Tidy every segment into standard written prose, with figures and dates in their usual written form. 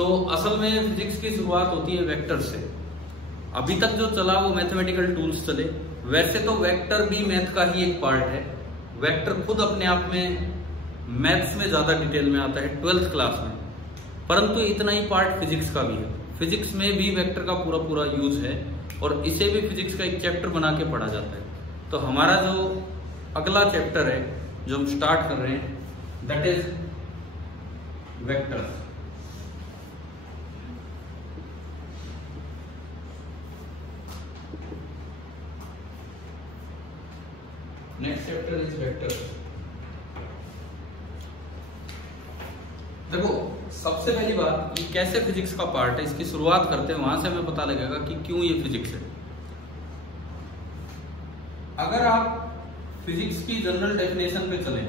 तो असल में फिजिक्स की शुरुआत होती है वेक्टर से। अभी तक जो चला वो मैथमेटिकल टूल्स चले। वैसे तो वेक्टर भी मैथ का ही एक पार्ट है। वेक्टर खुद अपने आप में मैथ्स में ज्यादा डिटेल में आता है 12th क्लास में, परंतु इतना ही पार्ट फिजिक्स का भी है। फिजिक्स में भी वेक्टर का पूरा पूरा यूज है और इसे भी फिजिक्स का एक चैप्टर बना के पढ़ा जाता है। तो हमारा जो अगला चैप्टर है जो हम स्टार्ट कर रहे हैं that is vector. Next chapter is vector. देखो सबसे पहली बात, ये कैसे फिजिक्स का पार्ट है इसकी शुरुआत करते हैं, वहां से हमें पता लगेगा कि क्यों ये फिजिक्स है। अगर आप फिजिक्स की जनरल डेफिनेशन पे चलें,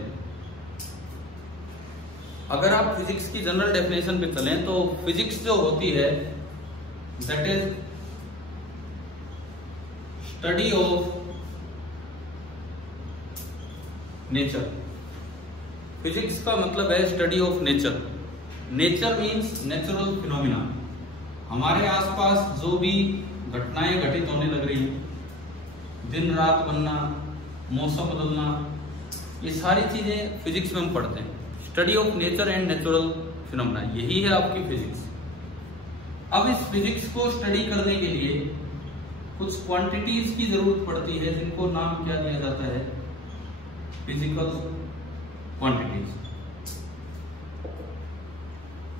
अगर आप फिजिक्स की जनरल डेफिनेशन पे चलें तो फिजिक्स जो होती है that is study of nature. Physics का मतलब है study of nature. Nature means natural phenomena. हमारे आसपास जो भी घटनाएं घटित होने लग रही हैं, दिन रात बनना, मौसम बदलना, ये सारी चीजें फिजिक्स में हम पढ़ते हैं। Study of nature and natural phenomena, यही है आपकी फिजिक्स। अब इस फिजिक्स को स्टडी करने के लिए कुछ क्वांटिटीज की जरूरत पड़ती है जिनको नाम क्या दिया जाता है, फिजिकल क्वांटिटीज।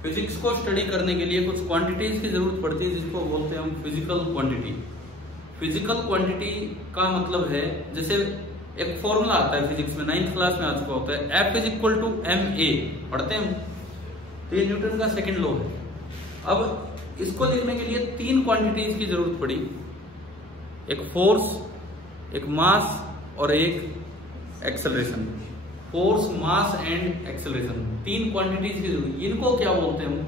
फिजिक्स को स्टडी करने के लिए कुछ क्वांटिटीज की जरूरत पड़ती है जिसको बोलते हैं हम फिजिकल क्वांटिटी। फिजिकल क्वांटिटी का मतलब है, जैसे एक फॉर्मूला आता है फिजिक्स में, 9th क्लास में आ चुका होता है, F is equal to ma, पढ़ते हैं हम, तो ये न्यूटन का सेकंड लॉ है। अब इसको लिखने के लिए 3 क्वांटिटीज की जरूरत पड़ी, एक फोर्स, एक मास और एक acceleration. Force, mass and acceleration, 3 quantities की जरूरत। इनको क्या बोलते हैं हम,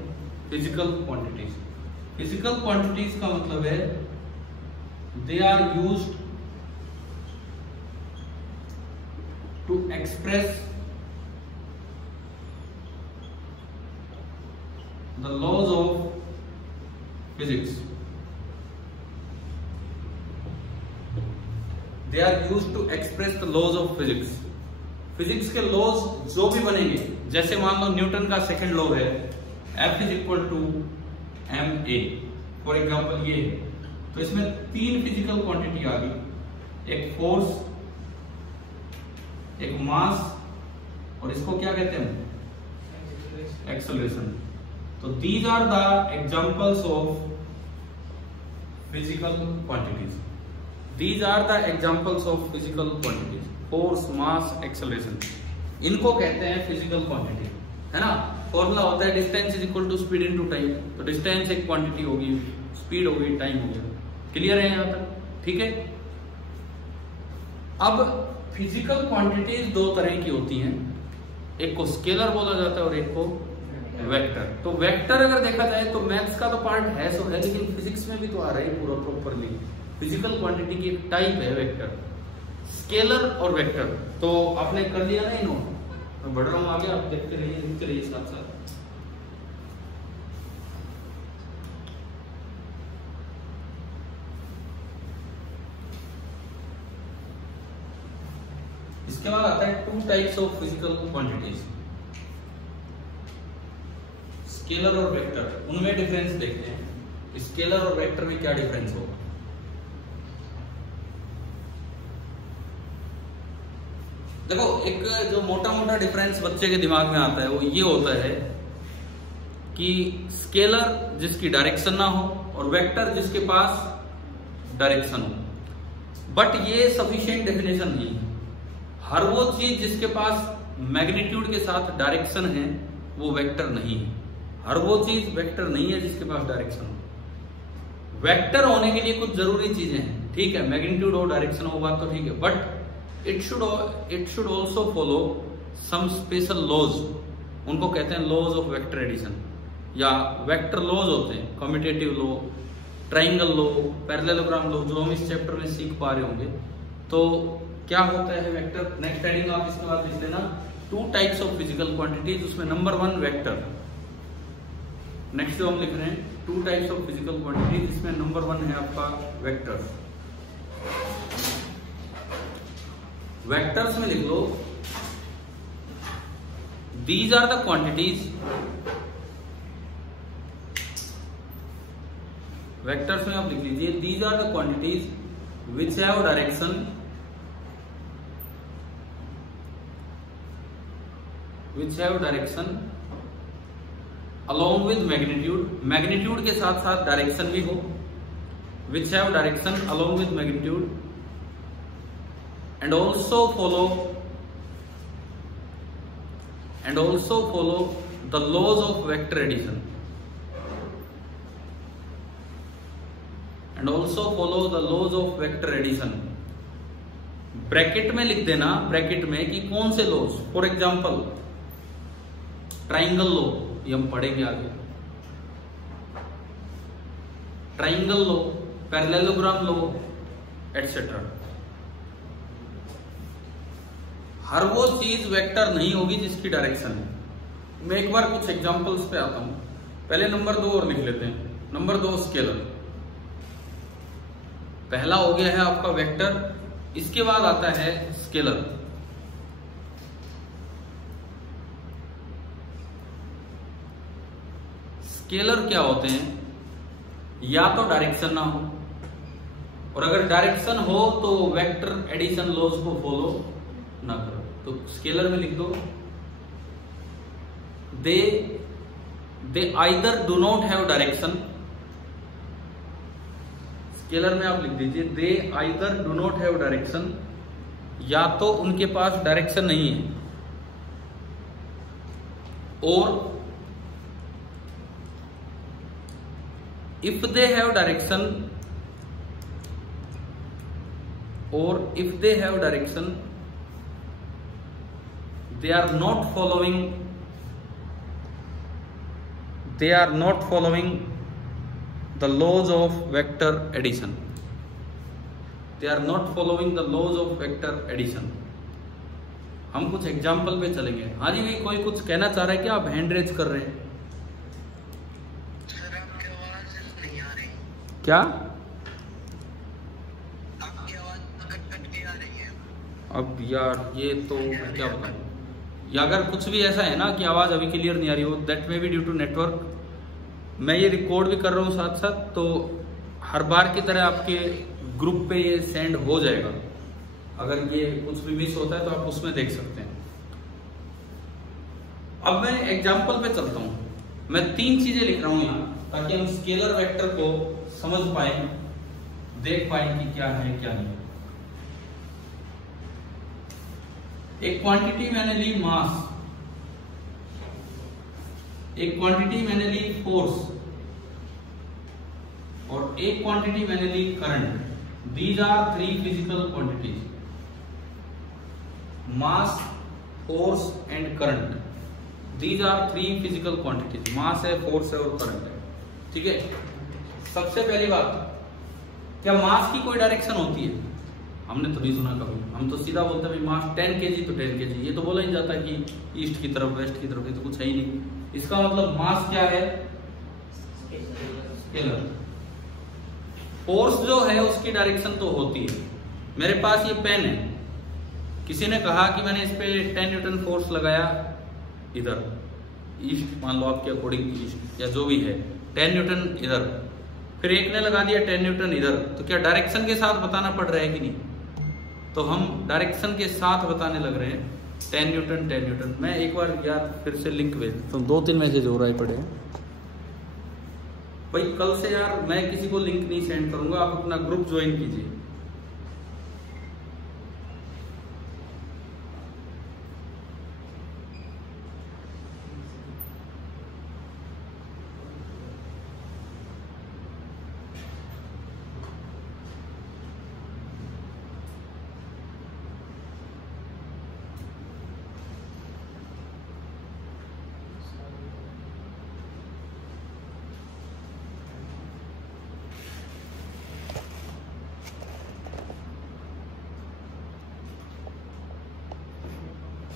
फिजिकल क्वांटिटीज। फिजिकल क्वांटिटीज का मतलब है they are used to express the laws of physics. They are used to express the laws of physics. Physics के लॉज जो भी बनेंगे, जैसे मान लो न्यूटन का सेकंड लॉ है F is equal to ma, for example ये है, तो इसमें 3 फिजिकल क्वांटिटी आ गई, एक फोर्स, एक मास और इसको क्या कहते हैं, एक्सेलरेशन। तो these are the examples of physical quantities. These are the examples of physical quantities, force, mass, acceleration, इनको कहते हैं फिजिकल क्वांटिटी, है ना। फॉर्मूला होता है distance is equal to speed into time. तो डिस्टेंस एक क्वांटिटी होगी, स्पीड होगी, टाइम हो गया। क्लियर है यहां तक, ठीक है। अब फिजिकल क्वांटिटीज 2 तरह की होती हैं, एक को स्केलर बोला जाता है और एक को वेक्टर। तो वेक्टर अगर देखा जाए तो मैथ्स का तो पार्ट है सो है, लेकिन फिजिक्स में भी तो आ रहा है पूरा प्रॉपरली। फिजिकल क्वांटिटी की एक टाइप है वेक्टर, स्केलर और वेक्टर। तो आपने कर लिया ना इन्होंने, मैं बढ़ रहा हूं आगे, आप देखते रहिए, लिखते रहिए साथ साथ। इसके बाद आता है 2 types of physical quantities, scalar और वेक्टर। उनमें डिफरेंस देखते हैं, स्केलर और वेक्टर में क्या डिफरेंस होगा। देखो एक जो मोटा मोटा डिफरेंस बच्चे के दिमाग में आता है वो ये होता है कि स्केलर जिसकी डायरेक्शन ना हो और वेक्टर जिसके पास डायरेक्शन हो। बट ये सफिशिएंट डेफिनेशन नहीं है। हर वो चीज जिसके पास मैग्नीट्यूड के साथ डायरेक्शन है वो वेक्टर नहीं है। हर वो चीज वेक्टर नहीं है जिसके पास डायरेक्शन हो। वेक्टर होने के लिए कुछ जरूरी चीजें हैं, ठीक है, मैग्नीट्यूड हो, डायरेक्शन हो, बात तो ठीक है, but it should also follow some special laws। उनको कहते हैं लॉज ऑफ वेक्टर एडिशन या वेक्टर लॉज होते हैं, commutative law, triangle law, parallelogram law, जो हम इस चैप्टर में सीख पा रहे होंगे। तो क्या होता है वेक्टर, नेक्स्ट हेडिंग आप इसके बाद लिख लेना, 2 टाइप्स ऑफ फिजिकल क्वांटिटीज। उसमें नंबर 1 वेक्टर, नेक्स्ट जो हम लिख रहे हैं 2 टाइप्स ऑफ फिजिकल क्वांटिटीज, इसमें नंबर 1 है आपका वेक्टर्स। वेक्टर्स में लिख लो these are the quantities, vectors में आप लिख लीजिए these are the quantities which have direction along with magnitude, magnitude के साथ साथ डायरेक्शन भी हो, which have direction along with magnitude and also follow the laws of vector addition bracket में लिख देना, ब्रैकेट में कि कौन से laws, for example triangle law, ये हम पढ़ेंगे आगे, triangle law, parallelogram law etcetera. हर वो चीज वेक्टर नहीं होगी जिसकी डायरेक्शन है। मैं एक बार कुछ एग्जांपल्स पे आता हूं, पहले नंबर 2 और लिख लेते हैं। नंबर 2 स्केलर, पहला हो गया है आपका वेक्टर, इसके बाद आता है स्केलर। स्केलर क्या होते हैं, या तो डायरेक्शन ना हो, और अगर डायरेक्शन हो तो वेक्टर एडिशन लॉज को फॉलो ना करो। तो स्केलर में लिख दो they either do not have direction, scalar में आप लिख दीजिए they either do not have direction, या तो उनके पास डायरेक्शन नहीं है, और if they have direction they are not following the laws of vector addition, हम कुछ एग्जाम्पल पे चलेंगे। हाँ जी, कोई कुछ कहना चाह रहा है क्या? आप हैंड रेज कर रहे हैं क्या? आपकी आवाज कट के आ रही है। अब यार ये तो क्या बताएं, या अगर कुछ भी ऐसा है ना कि आवाज अभी क्लियर नहीं आ रही हो, that may be due to network. मैं ये रिकॉर्ड भी कर रहा हूँ साथ साथ, तो हर बार की तरह आपके ग्रुप पे ये सेंड हो जाएगा। अगर ये कुछ भी मिस होता है तो आप उसमें देख सकते हैं। अब मैं एग्जाम्पल पे चलता हूँ। मैं 3 चीजें लिख रहा हूँ यहाँ, ताकि हम स्केलर वेक्टर को समझ पाए, देख पाए कि क्या है क्या नहीं। एक क्वांटिटी मैंने ली मास, एक क्वांटिटी मैंने ली फोर्स, और एक क्वांटिटी मैंने ली current. These are 3 physical quantities, mass, force and current. These are 3 physical quantities, mass है, फोर्स है और करंट है। ठीक है, सबसे पहली बात, क्या मास की कोई डायरेक्शन होती है? हमने तो नहीं सुना कभी, हम तो सीधा बोलते हैं मास 10 kg तो 10 kg, ये तो बोला ही जाता है कि ईस्ट की तरफ, वेस्ट की तरफ, ये तो कुछ है ही नहीं। इसका मतलब मास क्या है? स्केलर। फोर्स जो है उसकी डायरेक्शन तो होती है। मेरे पास ये पेन है, किसी ने कहा कि मैंने इस पे 10 न्यूटन फोर्स लगाया इधर, ईस्ट मान लो आपके अकॉर्डिंग ईस्ट या जो भी है, 10 न्यूटन इधर, फिर एक ने लगा दिया 10 न्यूटन इधर, तो क्या डायरेक्शन के साथ बताना पड़ रहा है कि नहीं? तो हम डायरेक्शन के साथ बताने लग रहे हैं 10 न्यूटन 10 न्यूटन। मैं एक बार यार फिर से लिंक भेज, तो 2-3 मैसेज हो रहा है पड़े भाई। कल से यार मैं किसी को लिंक नहीं सेंड करूंगा, आप अपना ग्रुप ज्वाइन कीजिए।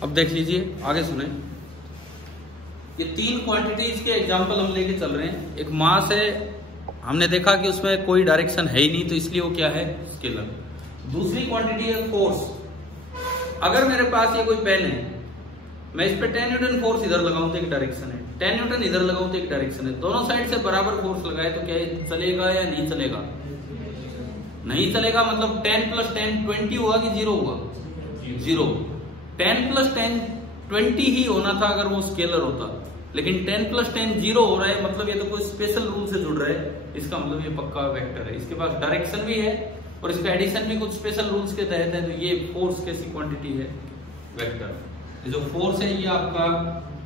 अब देख लीजिए, आगे सुने। ये तीन क्वांटिटीज के एग्जांपल हम लेके चल रहे हैं। एक मास है, हमने देखा कि उसमें कोई डायरेक्शन है ही नहीं, तो इसलिए वो क्या है, स्केलर। दूसरी क्वांटिटी है फोर्स। अगर मेरे पास ये कोई पेन है, मैं इस पे 10 न्यूटन फोर्स इधर लगाऊं तो एक डायरेक्शन है, 10 न्यूटन इधर लगाऊं तो एक डायरेक्शन है, दोनों साइड से बराबर फोर्स लगाए तो क्या ये चलेगा या नहीं चलेगा? नहीं चलेगा। मतलब 10 + 10 20 हुआ कि 0 हुआ? 0। 10 + 10 20 ही होना था अगर वो स्केलर होता, लेकिन 10 + 10 0 हो रहा है, मतलब ये तो कोई स्पेशल रूल से जुड़ रहा है, इसका मतलब ये पक्का वेक्टर है। इसके पास डायरेक्शन भी है और इसका एडिशन भी कुछ स्पेशल रूल्स के तहत है, तो ये फोर्स कैसी क्वांटिटी है, वेक्टर। ये जो फोर्स है ये आपका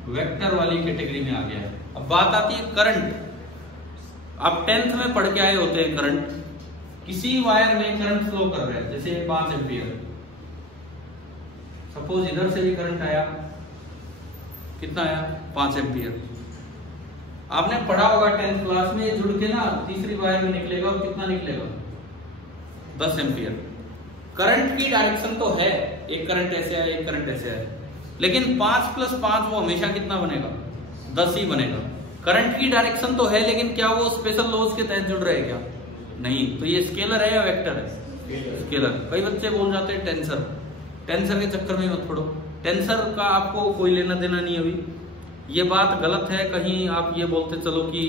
वेक्टर वाली कैटेगरी में आ गया है। अब बात आती है करंट। आप 10th में पढ़ के आए होते हैं करंट। किसी वायर में करंट फ्लो कर रहा है, जैसे 5 एम्पियर, सपोज इधर से भी करंट आया, कितना आया, 5 एम्पियर। आपने पढ़ा होगा 10th क्लास में, जुड़ के ना तीसरी वायर में निकलेगा और कितना निकलेगा, 10 एम्पियर। करंट की डायरेक्शन तो है, एक करंट ऐसे है, एक करंट ऐसे है, लेकिन 5 + 5 वो हमेशा कितना बनेगा, 10 ही बनेगा। करंट की डायरेक्शन तो है, लेकिन क्या वो स्पेशल लॉज के तहत जुड़ रहे हैं क्या? नहीं। तो ये स्केलर है या वेक्टर है? स्केलर। कई बच्चे बोल जाते हैं टेंसर। टेंसर के चक्कर में मत पड़ो, टेंसर का आपको कोई लेना देना नहीं अभी। ये बात गलत है, कहीं आप ये बोलते चलो कि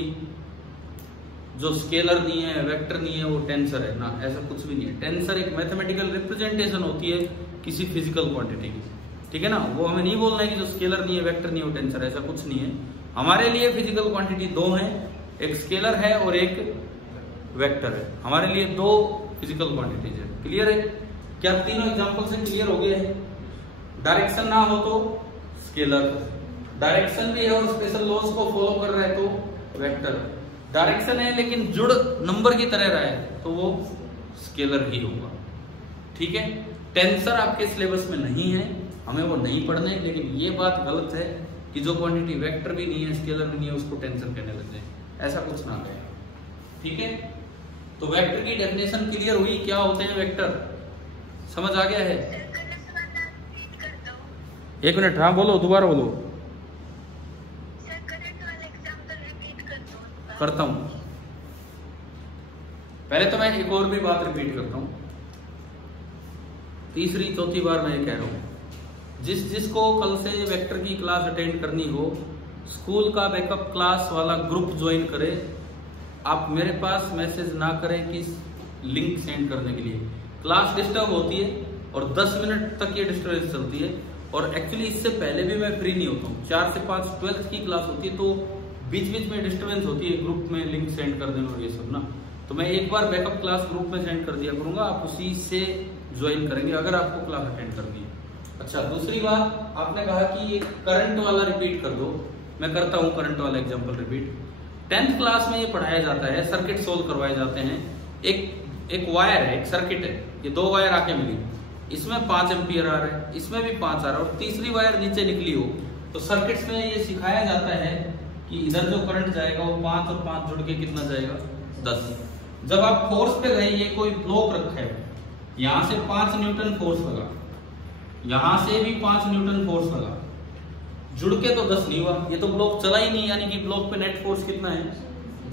जो स्केलर नहीं है, वेक्टर नहीं है, वो टेंसर है ना, ऐसा कुछ भी नहीं है। टेंसर एक मैथमेटिकल रिप्रेजेंटेशन होती है किसी फिजिकल क्वांटिटी की, ठीक है ना। वो हमें नहीं बोलना है कि जो स्केलर नहीं है, वेक्टर नहीं है, वो टेंसर है, ऐसा कुछ नहीं है। हमारे लिए फिजिकल क्वांटिटी दो हैं, एक स्केलर है और एक वेक्टर है। हमारे लिए दो फिजिकल क्वांटिटीज है। क्लियर है? क्या तीनों एग्जांपल से क्लियर हो गया है? डायरेक्शन ना हो तो स्केलर, डायरेक्शन भी है और स्पेशल लॉज को फॉलो कर रहा है तो वेक्टर। डायरेक्शन है लेकिन जुड़ नंबर की तरह रहा है तो वो स्केलर ही होगा। ठीक है, टेंसर आपके सिलेबस में नहीं है, हमें वो नहीं पढ़ना है। लेकिन ये बात गलत है कि जो क्वांटिटी वेक्टर भी नहीं है, स्केलर भी नहीं है, उसको टेंसर कहने लग जाए, ऐसा कुछ ना करें। ठीक है, तो वेक्टर की डेफिनेशन क्लियर हुई, क्या होते हैं वेक्टर, समझ आ गया है? एक मिनट, हाँ बोलो, दोबारा बोलो। करता हूं, पहले तो मैं एक और भी बात रिपीट करता हूं, तीसरी चौथी बार मैं ये कह रहा हूं, जिसको कल से वेक्टर की क्लास अटेंड करनी हो, स्कूल का बैकअप क्लास वाला ग्रुप ज्वाइन करे। आप मेरे पास मैसेज ना करें कि लिंक सेंड करने के लिए। क्लास डिस्टर्ब होती है और 10 मिनट तक ये डिस्टर्बेंस चलती है, और एक्चुअली इससे पहले भी मैं फ्री नहीं होता हूँ। 4 से 5 12th की क्लास होती है, तो बीच बीच में डिस्टर्बेंस होती है ग्रुप में लिंक सेंड कर देना और ये सब ना। तो मैं एक बार बैकअप क्लास ग्रुप में सेंड कर दिया करूंगा, आप उसी से ज्वाइन करेंगे अगर आपको क्लास अटेंड करनी है। अच्छा, दूसरी बात, आपने कहा कि एक करंट वाला रिपीट कर दो, मैं करता हूँ करंट वाला एग्जाम्पल रिपीट। 10th क्लास में ये पढ़ाया जाता है, सर्किट सोल्व करवाए जाते हैं। एक वायर है, एक सर्किट है, ये दो वायर आके मिली, इसमें 5 एम्पियर आ रहा है, इसमें भी 5 आ रहा है, और तीसरी वायर नीचे निकली हो, तो सर्किट्स में ये सिखाया जाता है कि इधर जो करंट जाएगा वो 5 और 5 जुड़ के कितना जाएगा, 10। जब आप फोर्स पे गए, ये कोई ब्लॉक रखा है, यहां से 5 न्यूटन फोर्स लगा, यहां से भी 5 न्यूटन फोर्स लगा, जुड़ के तो 10 नहीं हुआ, ये तो ब्लॉक चला ही नहीं, यानी कि ब्लॉक पे नेट फोर्स कितना है,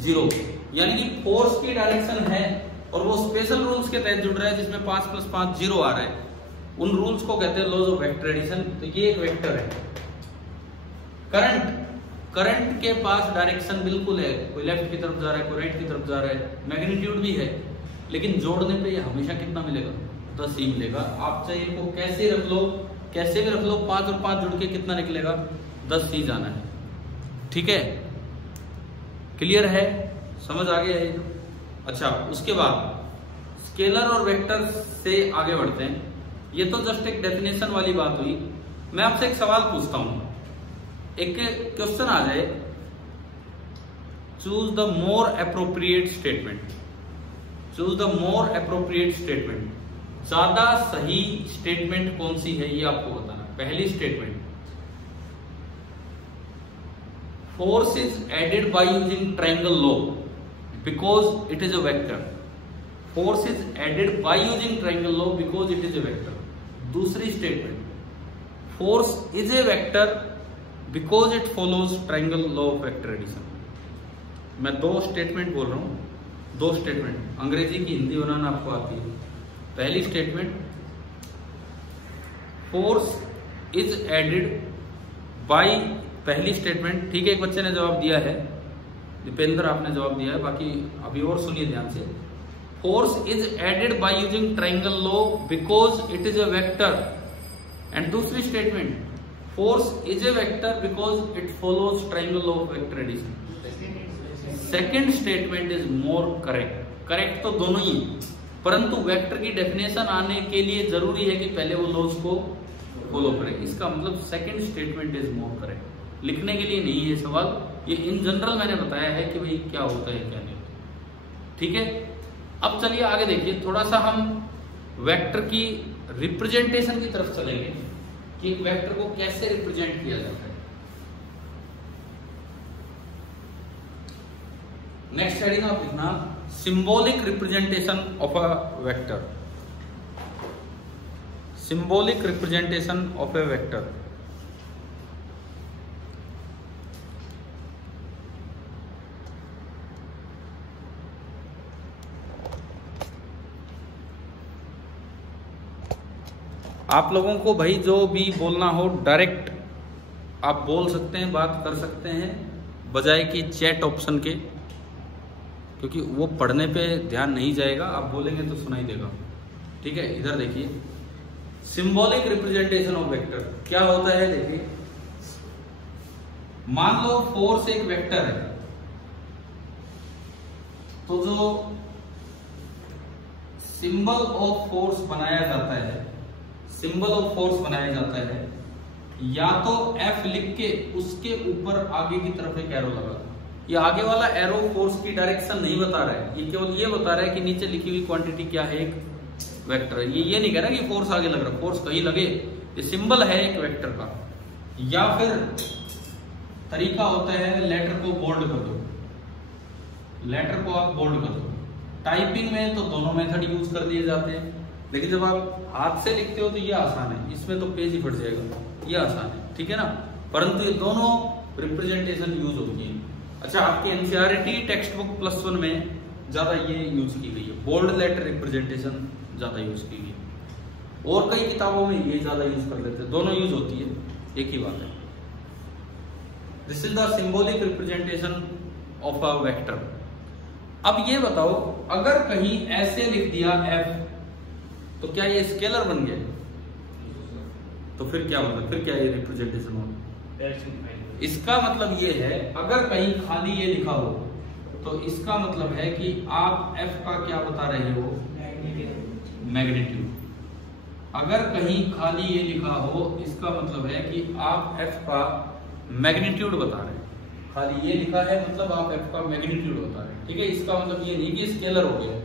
0। यानी कि फोर्स की डायरेक्शन है और वो स्पेशल रूल्स के तहत जुड़ रहा है, जिसमें 5 + 5 0 आ रहा है। उन रूल्स को कहते हैं लॉज ऑफ वेक्टर एडिशन। तो ये एक वेक्टर है। करंट के पास डायरेक्शन बिल्कुल है, कोई लेफ्ट की तरफ जा रहा है, कोई राइट की तरफ जा रहा है, मैग्नीट्यूड भी है, लेकिन जोड़ने पे ये हमेशा कितना मिलेगा, 10 ही मिलेगा। आप चाहे इनको कैसे रख लो, कैसे भी रख लो, 5 और 5 जुड़ के कितना निकलेगा, 10 ही जाना है। ठीक है, क्लियर है, समझ आ गया है? अच्छा, उसके बाद स्केलर और वेक्टर से आगे बढ़ते हैं। ये तो जस्ट एक डेफिनेशन वाली बात हुई। मैं आपसे एक सवाल पूछता हूं, एक क्वेश्चन आ जाए, choose the more appropriate statement. Choose the more appropriate statement, ज्यादा सही स्टेटमेंट कौन सी है ये आपको बताना। पहली statement, force is added by using triangle law because it is a vector. Force is added by using triangle law because it is a vector. दूसरी statement, force is a vector because it follows triangle law of vector addition. मैं दो statement बोल रहा हूँ, दो statement, अंग्रेजी की हिंदी बनाना आपको आती है। पहली statement, force is added by, पहली स्टेटमेंट, ठीक है, एक बच्चे ने जवाब दिया है, दीपेंद्र आपने जवाब दिया है, बाकी अभी और सुनिए ध्यान से। Force is added by using triangle law because it is a vector. And दूसरी statement, force is a vector because it follows triangle law of vector addition. Second statement is more correct. Correct तो दोनों ही, परंतु vector की definition आने के लिए जरूरी है कि पहले वो लॉज को फॉलो करें। इसका मतलब second statement is more correct. लिखने के लिए नहीं है सवाल, ये इन जनरल मैंने बताया है कि भाई क्या होता है क्या नहीं होता। ठीक है, अब चलिए आगे देखिए, थोड़ा सा हम वेक्टर की रिप्रेजेंटेशन की तरफ चलेंगे कि वेक्टर को कैसे रिप्रेजेंट किया जाता है। नेक्स्ट हेडिंग आप लिखना, symbolic representation of a vector. Symbolic representation of A vector. आप लोगों को भाई जो भी बोलना हो डायरेक्ट आप बोल सकते हैं, बात कर सकते हैं, बजाय कि चैट ऑप्शन के, क्योंकि वो पढ़ने पे ध्यान नहीं जाएगा, आप बोलेंगे तो सुनाई देगा। ठीक है, इधर देखिए, सिंबॉलिक रिप्रेजेंटेशन ऑफ वेक्टर क्या होता है। देखिए, मान लो फोर्स एक वेक्टर है, तो जो सिंबल ऑफ फोर्स बनाया जाता है, सिंबल ऑफ फोर्स बनाया जाता है, या तो F लिख के उसके ऊपर आगे की तरफ एक एरो लगा दो। ये आगे वाला एरो फोर्स की डायरेक्शन नहीं बता रहा है, ये केवल ये बता रहा है कि नीचे लिखी हुई क्वांटिटी क्या है, एक वेक्टर है। ये नहीं कह रहा कि फोर्स आगे लग रहा, फोर्स कहीं लगे, ये सिंबल है एक वेक्टर का। या फिर तरीका होता है लेटर को बोल्ड कर दो, लेटर को आप बोल्ड कर दो। टाइपिंग में तो दोनों मेथड यूज कर दिए जाते हैं, लेकिन जब आप हाथ से लिखते हो तो ये आसान है, इसमें तो पेज ही फट जाएगा, ये आसान है, ठीक है ना। परंतु ये दोनों रिप्रेजेंटेशन यूज होती है। अच्छा, आपकी एनसीईआरटी टेक्स्ट बुक +1 में ज्यादा ये यूज की गई है, बोल्ड लेटर रिप्रेजेंटेशन ज्यादा यूज की गई है, और कई किताबों में ये ज्यादा यूज कर लेते हैं, दोनों यूज होती है, एक ही बात है। This is the symbolic representation of a vector. अब ये बताओ, अगर कहीं ऐसे लिख दिया F, तो क्या ये स्केलर बन गया? तो फिर क्या मतलब, फिर क्या ये रिप्रेजेंटेशन होगा? इसका मतलब ये है, अगर कहीं खाली ये लिखा हो तो इसका मतलब है कि आप F का क्या बता रहे हो? मैग्नीट्यूड। अगर कहीं खाली ये लिखा हो, इसका मतलब है कि आप F का मैग्नीट्यूड बता रहे हैं। खाली ये लिखा है मतलब आप F का मैग्नीट्यूड बता रहे हैं, ठीक है। इसका मतलब ये नहीं कि स्केलर हो गया,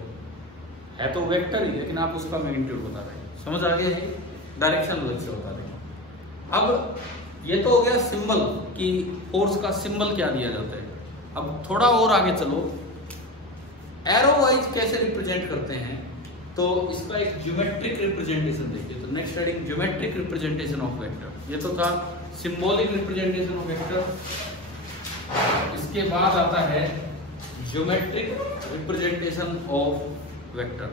है तो वेक्टर ही, लेकिन आप उसका मैग्नीट्यूड बता रहे हैं। समझ आ गया है? डायरेक्शन अलग से बता रहे हैं। अब ये तो हो गया सिंबल कि फोर्स का सिंबल क्या दिया जाता है। अब थोड़ा और आगे चलो, एरो वाइज कैसे रिप्रेजेंट करते हैं, तो इसका एक ज्योमेट्रिक रिप्रेजेंटेशन देखिए। तो next heading, geometric representation of vector. ये तो था सिंबॉलिक रिप्रेजेंटेशन ऑफ वेक्टर। इसके बाद आता है geometric representation of vector.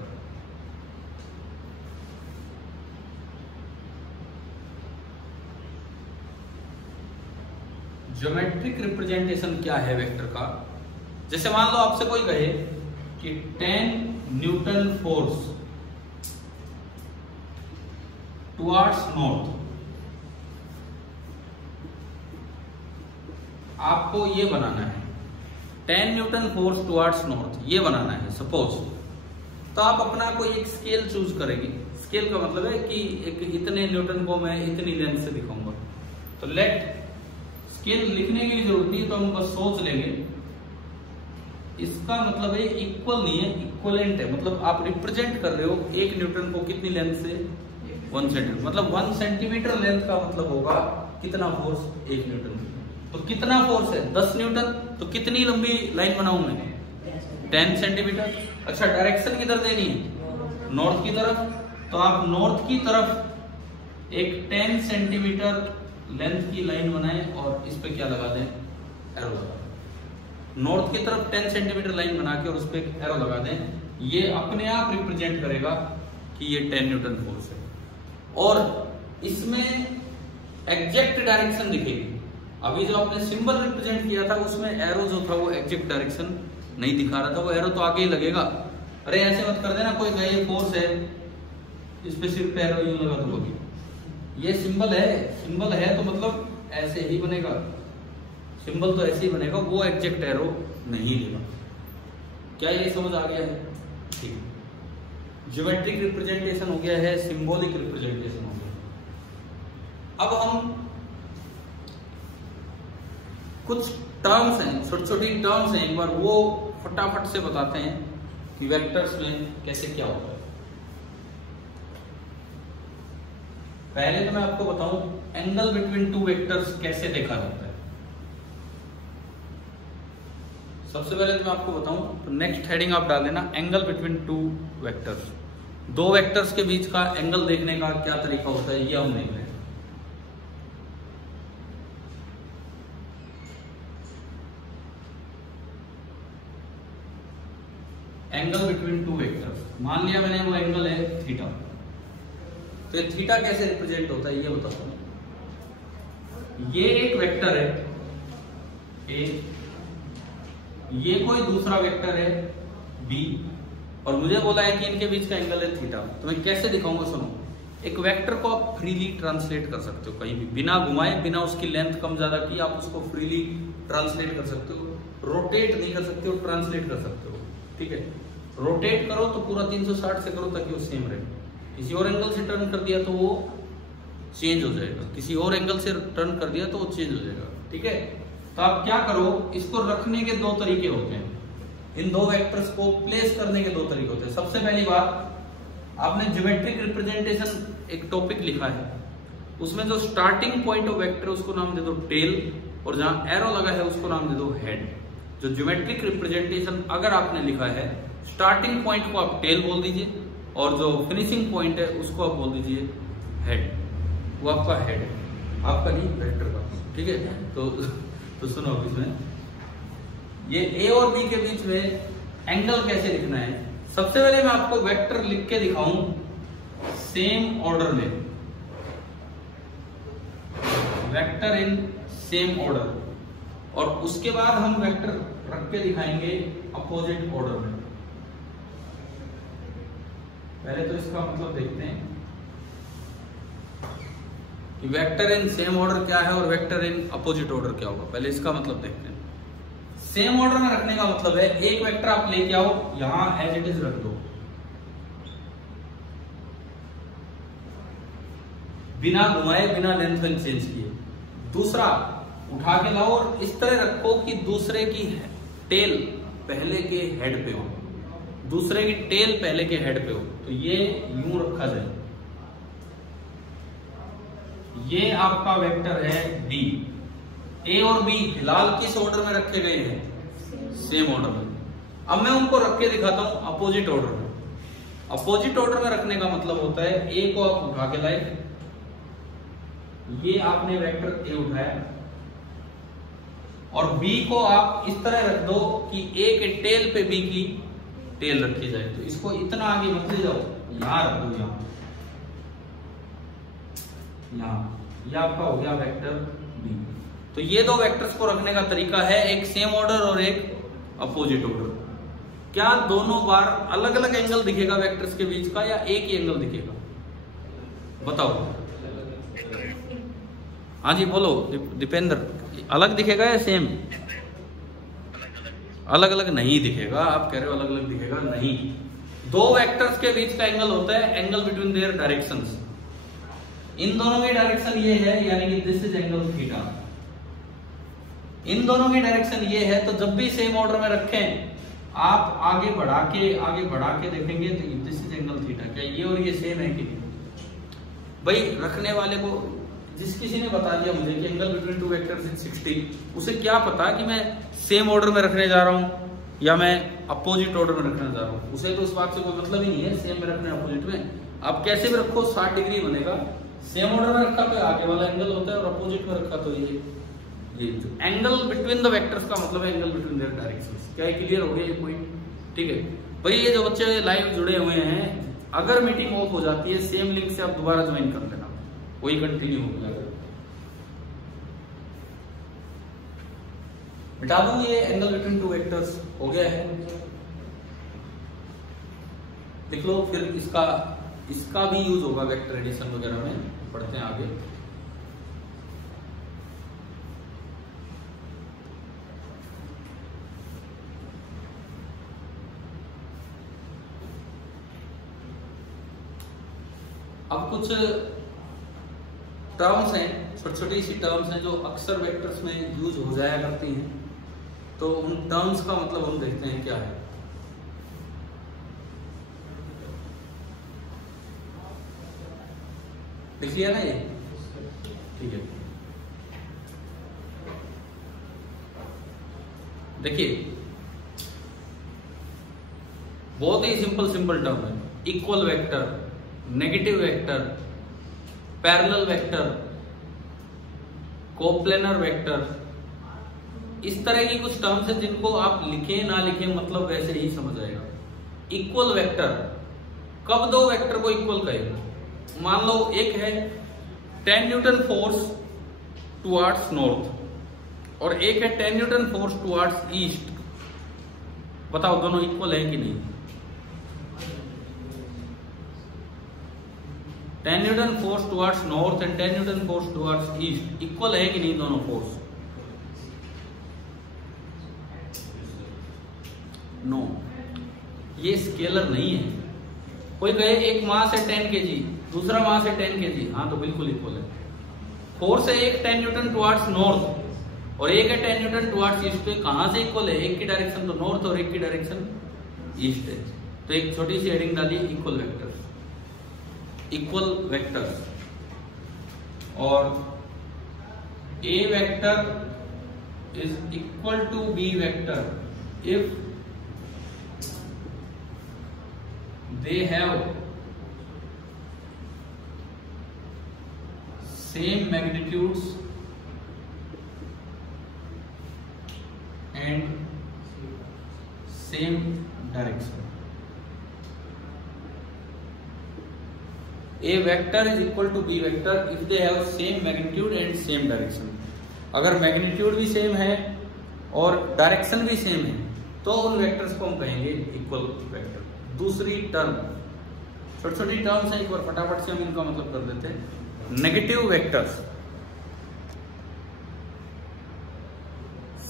Geometric representation क्या है वेक्टर का? जैसे मान लो आपसे कोई कहे कि 10 न्यूटन फोर्स टुवर्ड्स नॉर्थ, आपको ये बनाना है 10 न्यूटन फोर्स टुवर्ड्स नॉर्थ, ये बनाना है सपोज। तो आप अपना कोई एक स्केल चूज करेंगे। स्केल का मतलब है कि एक इतने न्यूटन को मैं इतनी लेंथ से दिखाऊंगा। तो लेट, स्केल लिखने की जरूरत नहीं, तो हम बस सोच लेंगे। इसका मतलब है इक्वल नहीं है, इक्वलेंट है। मतलब आप रिप्रेजेंट कर रहे हो एक न्यूटन को कितनी लेंथ से? 1 सेंटीमीटर। मतलब 1 सेंटीमीटर लेंथ का मतलब होगा कितना फोर्स? 1 न्यूटन। तो कितना फोर्स है? 10 न्यूटन। तो कितनी लंबी लाइन बनाऊं मैं? 10 सेंटीमीटर। अच्छा, डायरेक्शन किधर देनी है? नॉर्थ की तरफ। तो आप नॉर्थ की तरफ एक 10 सेंटीमीटर लेंथ की लाइन बनाएं और इस पे क्या लगा दें, एरो लगा दें। नॉर्थ की तरफ 10 सेंटीमीटर लाइन बना के और उस पे एक एरो लगा दें। ये अपने आप रिप्रेजेंट करेगा कि ये 10 न्यूटन फोर्स है और इसमें एग्जैक्ट डायरेक्शन दिखेगी। अभी जो आपने सिंबल रिप्रेजेंट किया था उसमें एरो जो था वो एग्जैक्ट डायरेक्शन नहीं दिखा रहा था, वो एरो तो आगे ही लगेगा। अरे ऐसे मत कर देना, कोई ये फोर्स है इस पे सिर्फ एरो यूं लगा दोगे, ये सिंबल है तो मतलब ऐसे ही बनेगा, सिंबल तो ऐसे ही बनेगा, वो एग्जैक्ट एरो नहीं देगा। क्या ये समझ आ गया है? ठीक। ज्योमेट्रिक रिप्रेजेंटेशन हो गया है, सिंबॉलिक रिप्रेजेंटेशन हो गया। अब हम कुछ टर्म्स हैं, छोटी छोटी टर्म्स हैं, एक बार वो फटाफट से बताते हैं कि वेक्टर्स में कैसे क्या होता है। पहले तो मैं आपको बताऊं एंगल बिटवीन टू वेक्टर्स कैसे देखा जाता है। सबसे पहले तो मैं आपको बताऊं, तो नेक्स्ट हेडिंग आप डाल देना एंगल बिटवीन टू वेक्टर्स। दो वेक्टर्स के बीच का एंगल देखने का क्या तरीका होता है ये हम देख रहे हैं। एंगल बिटवीन टू वेक्टर्स, मान लिया मैंने वो एंगल है थीटा, तो ये थीटा कैसे रिप्रेजेंट होता है ये बताता हूं। ये एक वेक्टर है ए, ये कोई दूसरा वेक्टर है बी, और मुझे बोला है कि इनके बीच का एंगल है थीटा। तो मैं कैसे दिखाऊंगा, सुनो। एक वेक्टर को आप फ्रीली ट्रांसलेट कर सकते हो कहीं भी, बिना घुमाए, बिना उसकी लेंथ कम ज्यादा की, आप उसको फ्रीली ट्रांसलेट कर सकते हो। रोटेट नहीं कर सकते हो, ट्रांसलेट कर सकते हो, ठीक है। रोटेट करो तो पूरा 360 से करो ताकि वो सेम रहे। किसी और एंगल से टर्न कर दिया तो वो चेंज हो जाएगा, किसी और एंगल से टर्न कर दिया तो वो चेंज हो जाएगा, ठीक है। तो आप क्या करो, इसको रखने के दो तरीके होते हैं, इन दो वेक्टर्स को प्लेस करने के दो तरीके होते हैं। सबसे पहली बात, आपने ज्योमेट्रिक रिप्रेजेंटेशन एक टॉपिक लिखा है, उसमें जो स्टार्टिंग पॉइंट ऑफ वेक्टर उसको नाम दे दो टेल, और जहां एरो लगा है उसको नाम दे दो हेड। जो ज्योमेट्रिक रिप्रेजेंटेशन अगर आपने लिखा है, स्टार्टिंग पॉइंट को आप टेल बोल दीजिए और जो फिनिशिंग पॉइंट है उसको आप बोल दीजिए हेड। वो आपका हेड है, आपका नहीं वेक्टर का, ठीक है। तो सुनो, इसमें ये ए और बी के बीच में एंगल कैसे लिखना है। सबसे पहले मैं आपको वेक्टर लिख के दिखाऊं सेम ऑर्डर में, वेक्टर इन सेम ऑर्डर, और उसके बाद हम वेक्टर रख के दिखाएंगे अपोजिट ऑर्डर में। पहले तो इसका मतलब देखते हैं कि वेक्टर इन सेम ऑर्डर क्या है और वेक्टर इन अपोजिट ऑर्डर क्या होगा। पहले इसका मतलब देखते हैं। सेम ऑर्डर में रखने का मतलब है, एक वेक्टर आप लेके आओ, यहां एज इट इज रख दो, बिना घुमाए, बिना लेंथ चेंज किए। दूसरा उठा के लाओ और इस तरह रखो कि दूसरे की टेल पहले के हेड पे हो, दूसरे की टेल पहले के हेड पे हो। तो ये यूं रखा जाए, ये आपका वेक्टर है डी। ए और बी फिलहाल किस ऑर्डर में रखे गए हैं, सेम ऑर्डर में। अब मैं उनको रख के दिखाता हूं अपोजिट ऑर्डर में। अपोजिट ऑर्डर में रखने का मतलब होता है, ए को आप उठा के लाए, ये आपने वेक्टर ए उठाया, और बी को आप इस तरह रख दो कि ए के टेल पे बी की टेल रखी जाए। तो इसको इतना आगे मत ले जाओ, यहां रख दो, यहां ये आपका हो गया वेक्टर बी। तो ये दो वेक्टर्स को रखने का तरीका है, एक सेम ऑर्डर और एक अपोजिट ऑर्डर। क्या दोनों बार अलग अलग एंगल दिखेगा वेक्टर्स के बीच का, या एक ही एंगल दिखेगा, बताओ। हाँ जी बोलो दीपेंद्र, अलग दिखेगा या सेम? अलग अलग नहीं दिखेगा, आप कह रहे हो अलग अलग दिखेगा, नहीं। दो वेक्टर्स के बीच का एंगल होता है एंगल बिटवीन देयर डायरेक्शंस। इन दोनों की डायरेक्शन ये है, यानी कि दिस इज एंगल थीटा। इन दोनों की डायरेक्शन ये है, तो जब भी सेम ऑर्डर में रखें, आप आगे बढ़ा के देखेंगे तो दिस इज एंगल थीटा। क्या ये और ये सेम है कि नहीं? भाई रखने वाले को, जिस किसी ने बता दिया मुझे कि angle between two vectors is 60, उसे क्या पता कि मैं सेम ऑर्डर में रखने जा रहा हूं या मैं अपोजिट ऑर्डर में रखने जा रहा हूं। उसे तो उस बात से कोई मतलब ही नहीं है, सेम में रखने अपोजिट में। आप कैसे भी रखो 60 डिग्री बनेगा, सेम ऑर्डर में रखा तो आगे वाला एंगल होता है और अपोजिट में रखा तो ये एंगल बिटवीन द वेक्टर्स का मतलब है एंगल बिटवीन देयर डायरेक्शंस। क्या क्लियर हो गया ये पॉइंट? ठीक है भाई, ये जो बच्चे लाइव जुड़े हुए हैं, अगर मीटिंग ऑफ हो जाती है सेम लिंक से आप दोबारा ज्वाइन कर लेना, वही कंटिन्यू हो जाएगा। बता दूं ये एंगल बिटवीन टू वेक्टर्स हो गया है, लिख लो। फिर इसका भी यूज होगा वेक्टर एडिशन वगैरह में, पढ़ते हैं आगे। अब कुछ टर्म्स हैं, छोटी छोटी सी टर्म्स हैं जो अक्सर वेक्टर्स में यूज हो जाया करती हैं, तो उन टर्म्स का मतलब हम देखते हैं क्या है। लिख लिया ना ये? ठीक है, देखिए बहुत ही सिंपल टर्म है। Equal vector, negative vector, parallel vector, coplanar vector, इस तरह की कुछ टर्म्स हैं जिनको आप लिखें ना लिखें मतलब वैसे ही समझ आएगा। इक्वल वेक्टर, कब दो वेक्टर को इक्वल कहेगा? मान लो एक है 10 न्यूटन फोर्स टुवर्ड्स नॉर्थ और एक है 10 न्यूटन फोर्स टुवर्ड्स ईस्ट, बताओ दोनों इक्वल है कि नहीं? 10 Newton force towards north and 10 Newton force towards east equal है कि नहीं दोनों फोर्स? नो, ये स्केलर नहीं है। कोई कहे एक मास है 10 kg, दूसरा मास है 10 kg, हाँ तो बिल्कुल इक्वल है। फोर्स है एक 10 न्यूटन टुवर्ड्स नॉर्थ और एक है 10 न्यूटन टुवर्ड्स ईस्ट, तो कहां से इक्वल है? एक की डायरेक्शन तो नॉर्थ और एक की डायरेक्शन ईस्ट है, तो एक छोटी सी हेडिंग डाली इक्वल वेक्टर्स। इक्वल वेक्टर्स और A vector is equal to B vector if they have same magnitudes and same direction. A vector is equal to B vector if they have same magnitude and same direction. अगर magnitude भी same है और direction भी same है तो उन vectors को हम कहेंगे इक्वल वेक्टर। दूसरी टर्म, छोटी छोटी टर्म्स हैं, एक बार फटाफट से हम इनका मतलब कर देते हैं। Negative vectors,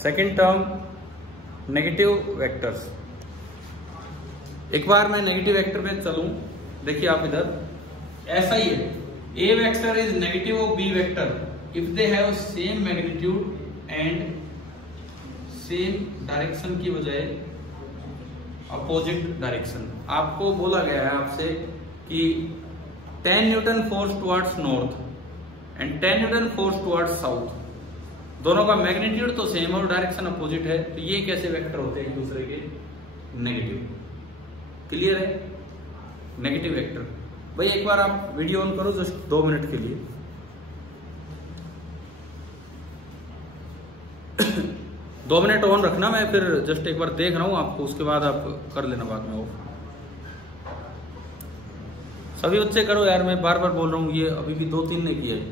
second term negative vectors. एक बार मैं नेगेटिव वेक्टर पे चलूं, देखिए आप इधर ऐसा ही है। A vector is negative of B vector if they have same magnitude and same direction की बजाय अपोजिट डायरेक्शन। आपको बोला गया है आपसे कि 10 Newton force towards north and 10 Newton force towards south, दोनों का मैग्नीट्यूड तो सेम और डायरेक्शन अपोजिट है, तो ये कैसे वेक्टर होते हैं एक दूसरे के? नेगेटिव। क्लियर है? Negative vector. भाई एक बार आप वीडियो ऑन करो जस्ट 2 मिनट के लिए। 2 मिनट ऑन रखना, मैं फिर जस्ट एक बार देख रहा हूं आपको, उसके बाद आप कर लेना बाद में ऑफ। सभी बच्चे करो यार, मैं बार बार बोल रहा हूं, ये अभी भी 2-3 ने किया है।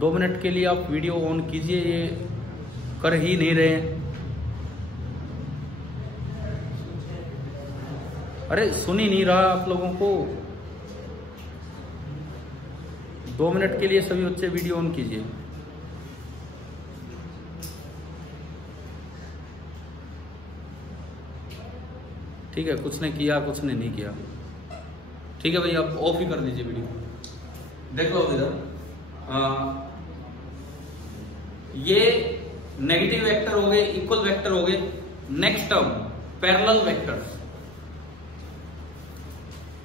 2 मिनट के लिए आप वीडियो ऑन कीजिए, ये कर ही नहीं रहे हैं। अरे सुन ही नहीं रहा आप लोगों को। 2 मिनट के लिए सभी बच्चे वीडियो ऑन कीजिए। ठीक है, कुछ ने किया कुछ ने नहीं किया। ठीक है भाई, आप ऑफ ही कर दीजिए वीडियो। देख लो इधर, ये नेगेटिव वेक्टर हो गए, इक्वल वेक्टर हो गए। Next term parallel vectors.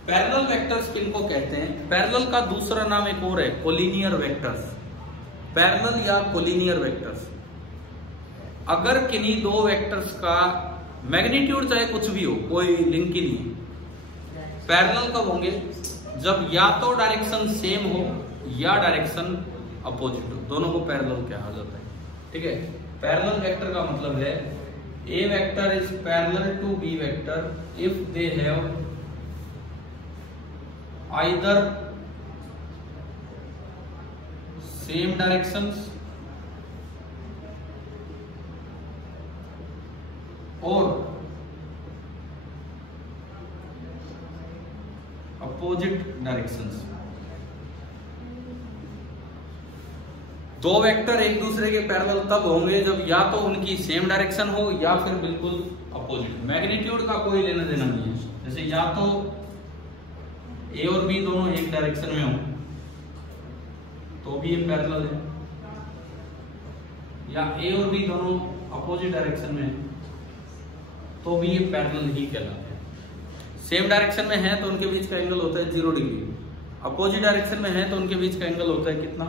Parallel vectors किनको कहते हैं? पैरेलल का दूसरा नाम एक और है, कोलिनियर वेक्टर्स। पैरेलल या कोलिनियर वेक्टर्स, अगर किन्हीं दो वेक्टर्स का मैग्नीट्यूड चाहे कुछ भी हो, कोई लिंक ही नहीं, पैरेलल कब होंगे? जब या तो डायरेक्शन सेम हो या डायरेक्शन अपोजिट हो, दोनों को पैरेलल कहा जाता है। ठीक है, पैरेलल वेक्टर का मतलब है ए vector is parallel to B vector if they have either same directions और अपोजिट डायरेक्शंस। दो वेक्टर एक दूसरे के पैरेलल तब होंगे जब या तो उनकी सेम डायरेक्शन हो या फिर बिल्कुल अपोजिट। मैग्नीट्यूड का कोई लेना देना नहीं है। जैसे या तो ए और बी दोनों एक डायरेक्शन में हो तो भी ये पैरेलल है, या ए और बी दोनों अपोजिट डायरेक्शन में है तो भी ये पैरेलल ही कहलाते हैं। सेम डायरेक्शन में है तो उनके बीच का एंगल होता है 0 डिग्री, अपोजिट डायरेक्शन में है तो उनके बीच का एंगल होता है कितना?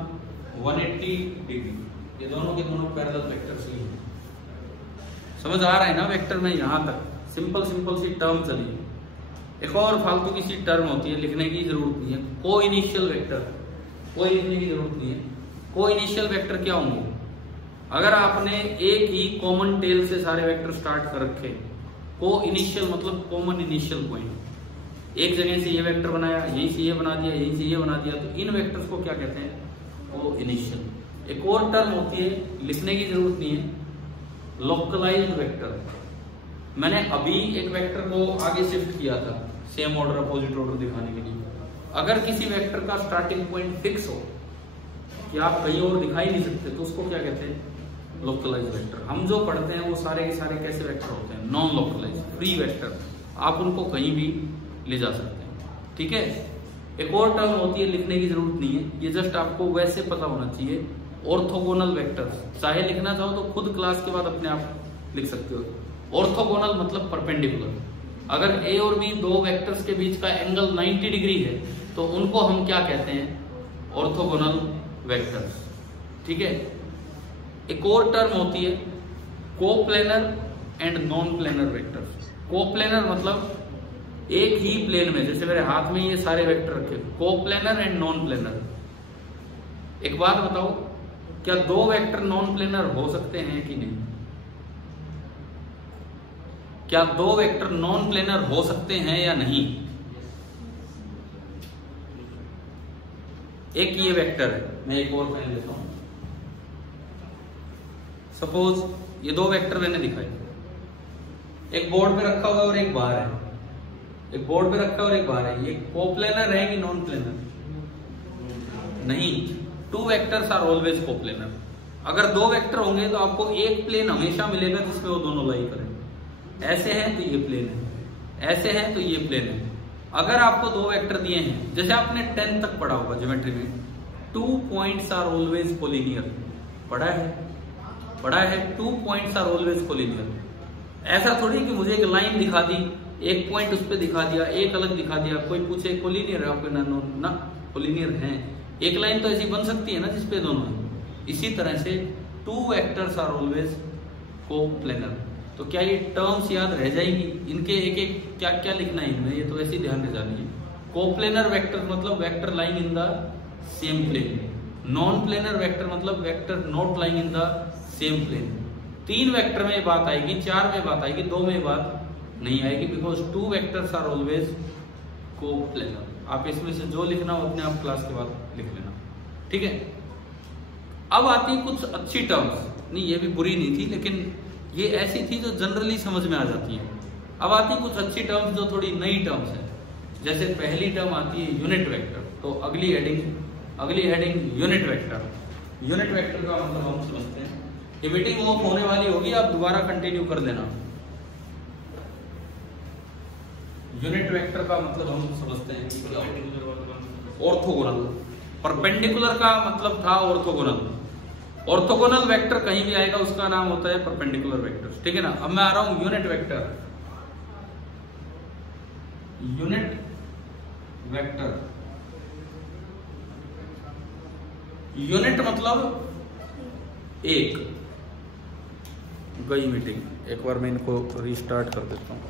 180 डिग्री। ये दोनों के दोनों पैरेलल वेक्टर्स ही हैं। समझ आ रहा है ना वेक्टर में? यहां तक सिंपल सी टर्म चली। एक और फालतू की सी टर्म होती है, लिखने की जरूरत नहीं है, को इनिशियल वेक्टर। कोई लिखने की जरूरत नहीं है। को इनिशियल वेक्टर क्या होंगे? अगर आपने एक ही कॉमन टेल से सारे वेक्टर स्टार्ट कर रखे, को इनिशियल मतलब कॉमन इनिशियल पॉइंट, एक जगह से ये वेक्टर बनाया, यहीं से ये बना दिया, यहीं से ये बना दिया, तो इन वेक्टर्स को क्या कहते हैं? को इनिशियल। एक और टर्म होती है, लिखने की जरूरत नहीं है, लोकलाइज्ड वेक्टर। मैंने अभी एक वेक्टर को आगे शिफ्ट किया था सेम ऑर्डर अपोजिट ऑर्डर दिखाने के लिए। अगर किसी वेक्टर का स्टार्टिंग पॉइंट फिक्स हो कि आप कहीं और दिखाई नहीं सकते तो उसको क्या कहते हैं? Localised vector. हम जो पढ़ते हैं वो सारे के सारे कैसे वेक्टर होते हैं? Non localised, free vector. आप उनको कहीं भी ले जा सकते हैं। ठीक है, एक और टर्म होती है, लिखने की जरूरत नहीं है, ये जस्ट आपको वैसे पता होना चाहिए, ऑर्थोगोनल वेक्टर्स। चाहे लिखना चाहो तो खुद क्लास के बाद अपने आप लिख सकते हो। ऑर्थोगोनल मतलब परपेंडिकुलर। अगर ए और बी दो वेक्टर्स के बीच का एंगल 90 डिग्री है तो उनको हम क्या कहते हैं? Orthogonal vectors. ठीक है, एक और टर्म होती है coplanar and non planar vectors. Coplanar मतलब एक ही प्लेन में, जैसे मेरे हाथ में ये सारे वेक्टर रखे, कोप्लेनर एंड नॉन प्लेनर। एक बात बताओ, क्या दो वेक्टर नॉन प्लेनर हो सकते हैं कि नहीं? क्या दो वेक्टर नॉन प्लेनर हो सकते हैं या नहीं? एक ये वेक्टर है, मैं एक और पेन लेता हूं। सपोज ये दो वेक्टर मैंने दिखाए, एक बोर्ड पे रखा हुआ है और एक बाहर है। एक बोर्ड पे रखा है और एक बाहर है। ये कोप्लेनर है कि नॉन प्लेनर? नहीं। Two vectors are always coplanar. अगर दो वेक्टर होंगे तो आपको एक प्लेन हमेशा मिलेगा जिसमें वो दोनों लाई करें। ऐसे हैं तो ये प्लेन है, ऐसे हैं तो ये प्लेन है। अगर आपको दो वेक्टर दिए हैं, जैसे आपने 10 तक पढ़ा होगा ज्योमेट्री में, 2 पॉइंट्स आर ऑलवेज कोलिनियर। पढ़ा है 2 पॉइंट्स आर ऑलवेज कोलिनियर। ऐसा थोड़ी कि मुझे एक लाइन दिखा दी, एक पॉइंट उस पर दिखा दिया, एक अलग दिखा दिया, कोई पूछे कोलिनियर है आपको? ना कोलिनियर है। एक लाइन तो ऐसी बन सकती है ना जिसपे दोनों है। इसी तरह से 2 वेक्टर्स आर ऑलवेज कोप्लेनर। तो क्या ये टर्म्स याद रह जाएगी? इनके एक एक क्या क्या लिखना है इनमें, ये तो ऐसे ध्यान रह जानी है। कोप्लेनर वेक्टर मतलब vector lying in the same plane. Non planar vector मतलब vector not lying in the same plane. 3 vector में बात आएगी, 4 में बात आएगी, 2 में बात नहीं आएगी, because 2 vectors are always coplanar. आप इसमें से जो लिखना हो अपने आप क्लास के बाद लिख लेना। ठीक है, अब आती कुछ अच्छी टर्म्स। नहीं, ये भी बुरी नहीं थी, लेकिन ये ऐसी थी जो जनरली समझ में आ जाती है। अब आती कुछ अच्छी टर्म्स जो थोड़ी नई टर्म्स है। जैसे पहली टर्म आती है यूनिट वेक्टर, तो अगली heading unit vector. Unit vector का मतलब हम समझते हैं। ये मीटिंग ऑफ होने वाली होगी, आप दोबारा कंटिन्यू कर देना। यूनिट वेक्टर का मतलब हम समझते हैं कि क्या होगा? ऑर्थोगोनल। परपेंडिकुलर का मतलब था ऑर्थोगोनल। ऑर्थोगोनल वेक्टर कहीं भी आएगा उसका नाम होता है परपेंडिकुलर वेक्टर। ठीक है ना? अब मैं आ रहा हूं unit vector. Unit vector, unit मतलब एक। गई मीटिंग, एक बार मैं इनको रिस्टार्ट कर देता हूं।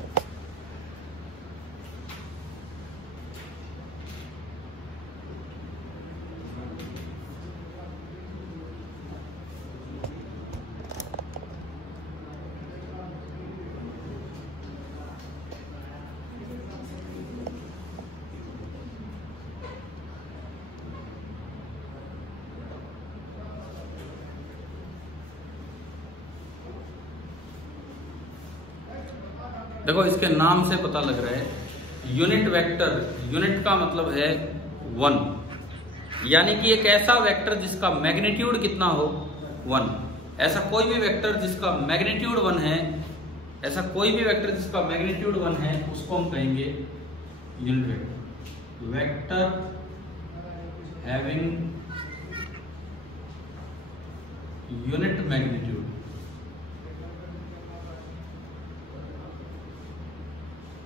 देखो इसके नाम से पता लग रहा है यूनिट वेक्टर, यूनिट का मतलब है 1, यानी कि एक ऐसा वेक्टर जिसका मैग्नीट्यूड कितना हो 1। ऐसा कोई भी वेक्टर जिसका मैग्नीट्यूड 1 है, ऐसा कोई भी वेक्टर जिसका मैग्नीट्यूड 1 है उसको हम कहेंगे unit vector. Vector having unit magnitude,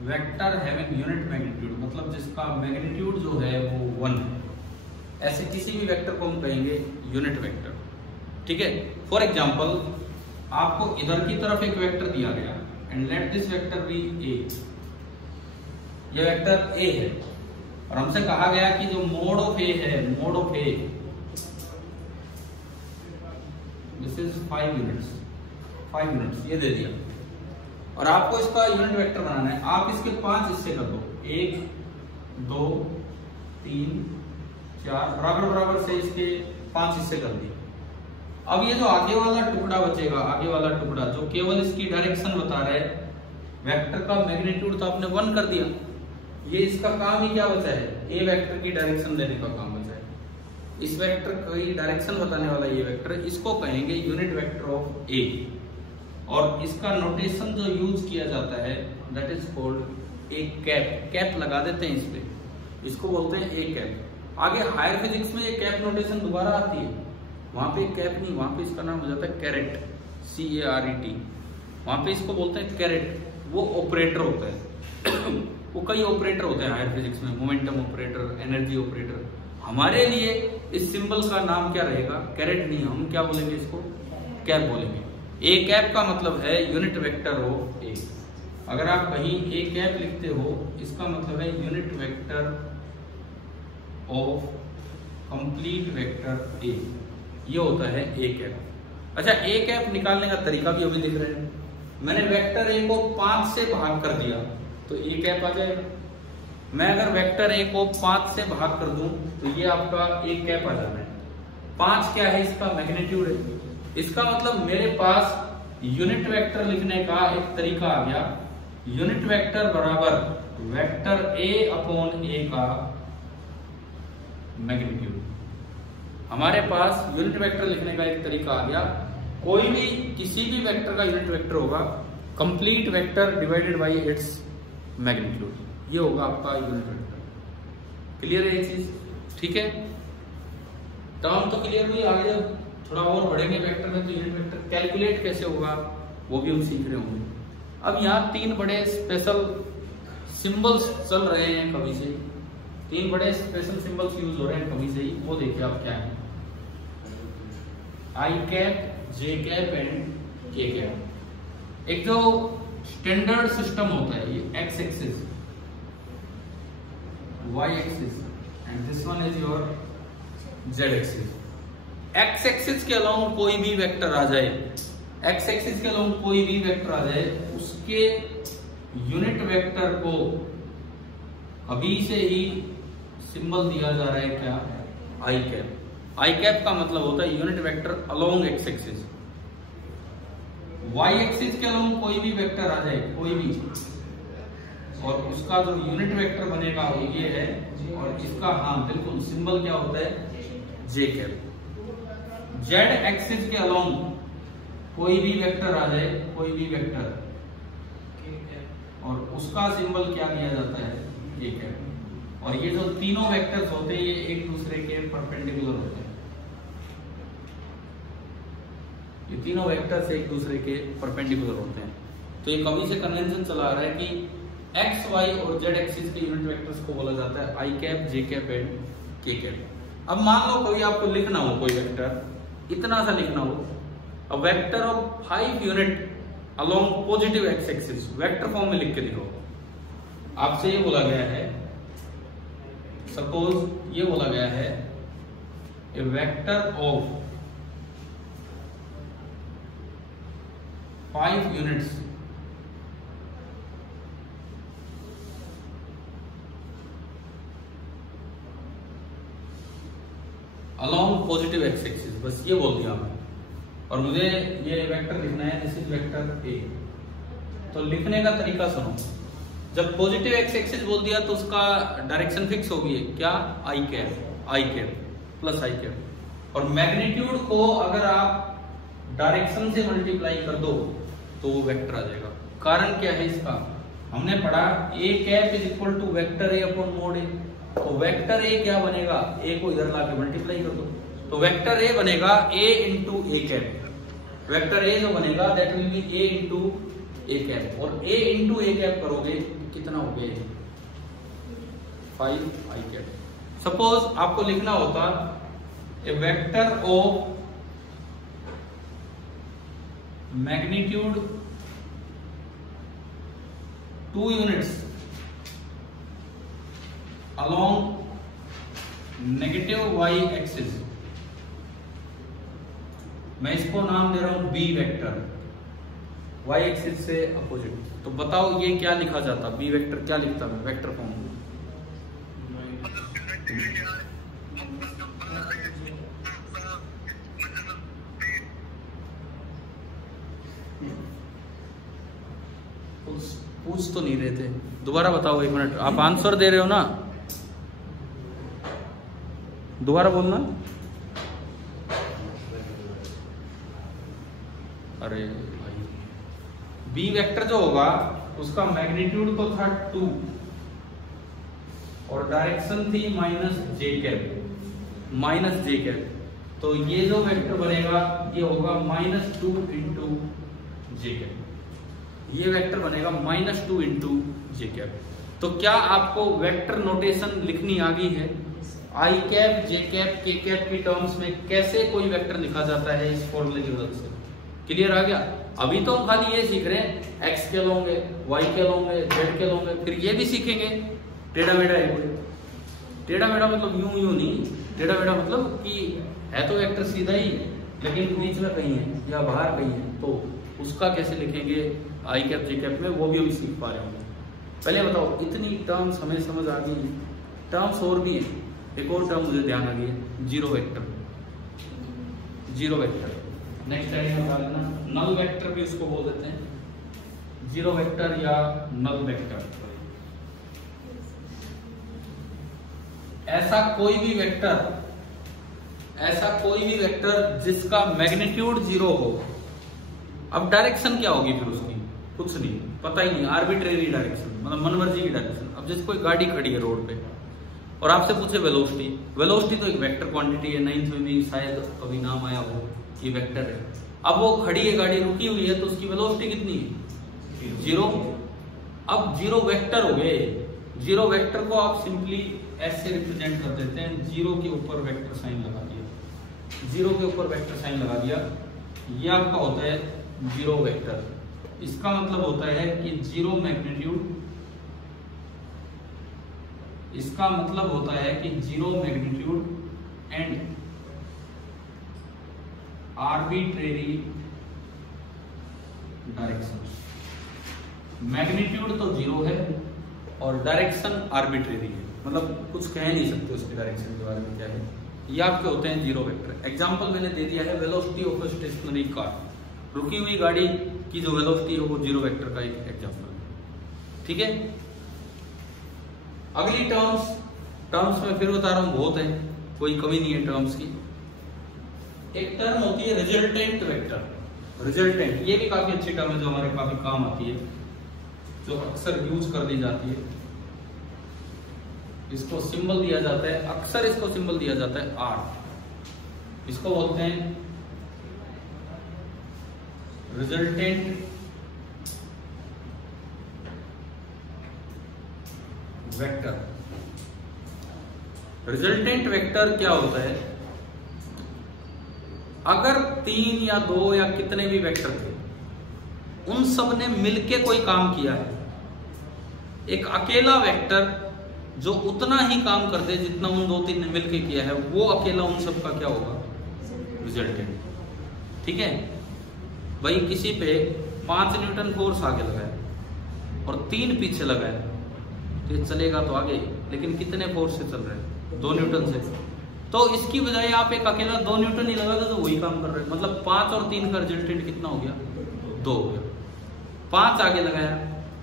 vector having unit magnitude मतलब जिसका मैग्नीट्यूड जो है वो 1 है, ऐसे किसी भी वेक्टर को हम कहेंगे यूनिट वेक्टर। ठीक है, फॉर एग्जांपल आपको इधर की तरफ एक वेक्टर दिया गया and let this vector be A, ये वेक्टर ए है और हमसे कहा गया कि जो मोड ऑफ ए है, mode of A this is 5 units, ये दे दिया और आपको इसका यूनिट वेक्टर बनाना है। आप इसके 5 हिस्से कर दो, 1 2 3 4, बराबर बराबर से इसके 5 हिस्से कर दिए। अब ये जो आगे वाला टुकड़ा बचेगा, आगे वाला टुकड़ा जो केवल इसकी डायरेक्शन बता रहा है, वेक्टर का मैग्नीट्यूड तो आपने 1 कर दिया, ये इसका काम ही क्या बचा है, ए वेक्टर की डायरेक्शन देने का काम बचा है। इस वेक्टर की डायरेक्शन बताने वाला ये वेक्टर, इसको कहेंगे यूनिट वेक्टर ऑफ ए और इसका नोटेशन जो यूज किया जाता है that is called A cap. Cap लगा देते हैं इस पे, इसको बोलते हैं ए कैप। आगे हायर फिजिक्स में ये कैप नोटेशन दोबारा आती है, वहां पे कैप नहीं, वहां पे इसका नाम हो जाता है कैरेट, CARET, वहां पे इसको बोलते हैं कैरेट। वो ऑपरेटर होता है वो कई ऑपरेटर होते हैं हायर फिजिक्स में, मोमेंटम ऑपरेटर, एनर्जी ऑपरेटर। हमारे लिए इस सिंबल का नाम क्या रहेगा, कैरेट नहीं, हम क्या बोलेंगे इसको, कैप बोलेंगे। ए कैप का मतलब है यूनिट वेक्टर ऑफ ए। अगर आप कहीं ए कैप लिखते हो इसका मतलब है unit vector of complete vector A, ये होता है ए कैप। अच्छा, ए कैप निकालने का तरीका भी अभी लिख रहे हैं। मैंने वेक्टर ए को 5 से भाग कर दिया तो ए कैप आ जाएगा। मैं अगर वेक्टर ए को 5 से भाग कर दूं तो ये आपका ए कैप आ जाना है। 5 क्या है, इसका मैग्नीट्यूड है। इसका मतलब मेरे पास यूनिट वेक्टर लिखने का एक तरीका आ गया, यूनिट वेक्टर बराबर वेक्टर ए अपॉन ए का मैग्नीट्यूड। हमारे पास यूनिट वेक्टर लिखने का एक तरीका आ गया, कोई भी किसी भी वेक्टर का यूनिट वेक्टर होगा complete vector divided by its magnitude, ये होगा आपका यूनिट वेक्टर। क्लियर है ये चीज? ठीक है, टर्म तो क्लियर हुई। आगे जब थोड़ा और बढ़ेंगे वेक्टर में तो यूनिट वेक्टर कैलकुलेट कैसे होगा वो भी हम सीख रहे होंगे। अब यहाँ 3 बड़े स्पेशल सिंबल्स चल रहे हैं कभी से, 3 बड़े स्पेशल सिंबल्स यूज हो रहे हैं कभी से ही, वो देखिए आप क्या है, i cap, j cap and k cap. एक जो स्टैंडर्ड सिस्टम होता है ये x axis, y axis and this one is your z axis. X axis के अलाउंग कोई भी वेक्टर आ जाए, एक्स एक्सिस के अलाउंग कोई भी वेक्टर आ जाए, उसके यूनिट वेक्टर को अभी से ही सिंबल दिया जा रहा है क्या, आई कैप। आई कैप का मतलब होता है unit vector along x axis. Y axis के अलोंग कोई भी वेक्टर आ जाए, कोई भी, और उसका जो यूनिट वेक्टर बनेगा वो ये है, और इसका हाँ बिल्कुल सिंबल क्या होता है, जे कैप। जेड एक्सिस के अलोंग कोई भी वेक्टर आ जाए, कोई भी वेक्टर, और उसका सिंबल क्या दिया जाता है, के कैप। और ये जो तीनों वेक्टर्स होते हैं ये एक दूसरे के परपेंडिकुलर होते हैं, ये तीनों वेक्टर्स एक दूसरे के परपेंडिकुलर होते हैं। तो ये कभी से कन्वेंशन चला आ रहा है कि एक्स वाई और जेड एक्सिस के यूनिट वेक्टर्स को बोला जाता है i cap, j cap and k cap. अब मान लो कभी आपको लिखना हो कोई वेक्टर, इतना सा लिखना हो, a vector of 5 unit along positive x axis, vector form में लिख के लिखो। आपसे ये बोला गया है, सपोज ये बोला गया है ए vector of 5 units along positive x axis, बस ये बोल दिया मैं। और मुझे ये वेक्टर लिखना है, दिस इज वेक्टर ए, तो लिखने का तरीका सुनो। जब पॉजिटिव एक्स एक्सिस बोल दिया तो उसका डायरेक्शन फिक्स होगी, क्या, आई कैप प्लस आई कैप। और मैग्नीट्यूड को अगर आप डायरेक्शन से मल्टीप्लाई कर दो तो वो वेक्टर आ जाएगा। कारण क्या है इसका, हमने पढ़ा A cap is equal to vector A upon mod A. तो वेक्टर ए क्या बनेगा, ए को इधर लाके मल्टीप्लाई कर दो तो वेक्टर ए बनेगा A into A cap. Vector A जो बनेगा that will be A into A cap, और ए इंटू ए कैप करोगे कितना हो गया, 5 आई कैप। सपोज आपको लिखना होता a vector of magnitude 2 units along negative y axis. मैं इसको नाम दे रहा हूं बी वेक्टर, y एक्सिस से अपोजिट। तो बताओ ये क्या लिखा जाता, बी वेक्टर क्या लिखता मैं वेक्टर फॉर्म में? पूछ तो नहीं रहे थे, दोबारा बताओ 1 मिनट। आप आंसर दे रहे हो ना, दोबारा बोलना। अरे भाई, बी वेक्टर जो होगा उसका मैग्नीट्यूड तो था 2 और डायरेक्शन थी माइनस जे कैप। तो ये जो वेक्टर बनेगा ये होगा -2 इंटू जे कैप। ये वेक्टर बनेगा -2 इंटू जे कैप। तो क्या आपको वेक्टर नोटेशन लिखनी आ गई है? आई कैप, जे कैप, के कैप की टर्म्स में कैसे कोई वेक्टर लिखा जाता है इस फॉर्मूले की मदद से। क्लियर आ गया? अभी तो हम खाली ये सीख रहे हैं, एक्स के लोगे, वाई के लोगे, जेड के लोगे, फिर ये भी सीखेंगे टेढ़ा मेढ़ा। टेढ़ा मेढ़ा मतलब यूं नहीं, टेढ़ा मेढ़ा मतलब कि है तो वेक्टर सीधा ही लेकिन बीच में कहीं है या बाहर कहीं है, तो उसका कैसे लिखेंगे आई कैप जे कैप में, वो भी अभी सीख पा रहे होंगे। पहले बताओ, इतनी टर्म्स हमें समझ आ गई। टर्म्स और भी है, एक और टर्म मुझे ध्यान आ गई है, जीरो वेक्टर। नेक्स्ट आइडिया बता देना, नल वेक्टर भी उसको बोल देते हैं, जीरो वेक्टर या नल वेक्टर। ऐसा कोई भी वेक्टर जिसका मैग्नीट्यूड 0 हो। अब डायरेक्शन क्या होगी फिर उसकी, कुछ नहीं, पता ही नहीं, आर्बिट्रेरी डायरेक्शन, मतलब मनमर्जी की डायरेक्शन। अब जैसे कोई गाड़ी खड़ी है रोड पे और आपसे पूछे वेलोसिटी तो एक वेक्टर क्वांटिटी है, 9th में भी शायद कभी नाम आया हो, ये वेक्टर है। अब वो खड़ी है गाड़ी, रुकी हुई है, तो उसकी वेलोसिटी कितनी है, 0। अब 0 वेक्टर हो गए। 0 वेक्टर को आप सिंपली ऐसे रिप्रेजेंट कर देते हैं, 0 के ऊपर वेक्टर साइन लगा दिया, 0 के ऊपर वेक्टर साइन लगा दिया, ये आपका होता है 0 वेक्टर। इसका मतलब होता है कि 0 मैग्नीट्यूड, इसका मतलब होता है कि 0 magnitude and arbitrary direction. Magnitude तो 0 है और डायरेक्शन आर्बिट्रेरी है, मतलब कुछ कह नहीं सकते उसकी डायरेक्शन के बारे में क्या है। ये आपके होते हैं 0 वेक्टर। एग्जांपल मैंने दे दिया है, velocity of a stationary car, रुकी हुई गाड़ी की जो वेलोसिटी है वो 0 वेक्टर का एक एग्जांपल है। ठीक है, अगली टर्म्स में फिर बता रहा हूं, बहुत है, कोई कमी नहीं है टर्म्स की। एक टर्म होती है रिजल्टेंट वेक्टर। रिजल्टेंट ये भी काफी अच्छी टर्म है जो हमारे काफी काम आती है, जो अक्सर यूज कर दी जाती है। इसको सिंबल दिया जाता है, अक्सर इसको सिंबल दिया जाता है R। इसको बोलते हैं रिजल्टेंट वेक्टर। रिजल्टेंट वेक्टर क्या होता है, अगर 3 या 2 या कितने भी वेक्टर थे, उन सब ने मिलके कोई काम किया है, एक अकेला वेक्टर जो उतना ही काम करते हैं जितना उन 2-3 ने मिलके किया है, वो अकेला उन सब का क्या होगा, रिजल्टेंट। ठीक है भाई, किसी पे 5 न्यूटन फोर्स आगे लगाया और 3 पीछे लगाया, तो ये चलेगा तो आगे, लेकिन कितने फोर्स से चल रहे हैं, 2 न्यूटन से। तो इसकी बजाय आप एक अकेला 2 न्यूटन ही लगा दो तो वही काम कर रहे हैं, मतलब 5 और 3 का रिजल्टेंट कितना हो गया, 2 हो गया। 5 आगे लगाया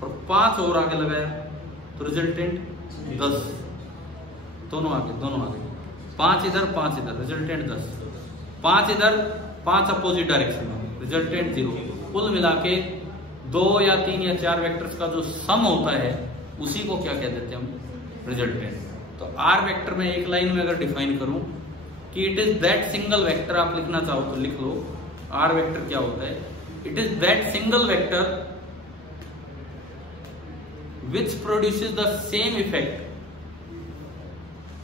और 5 और आगे लगाया तो रिजल्टेंट 10, दोनों आगे 5 इधर 5 इधर, रिजल्टेंट 10, 5 इधर 5 अपोजिट डायरेक्शन में, रिजल्टेंट 0। कुल मिला के 2 या 3 या 4 वेक्टर्स का जो सम होता है उसी को क्या कह देते हैं हम, रिजल्टेंट। तो आर वेक्टर में एक लाइन में अगर डिफाइन करूं कि it is that single vector, आप लिखना चाहो तो लिख लो, आर वेक्टर क्या होता है, it is that single vector which produces the same effect,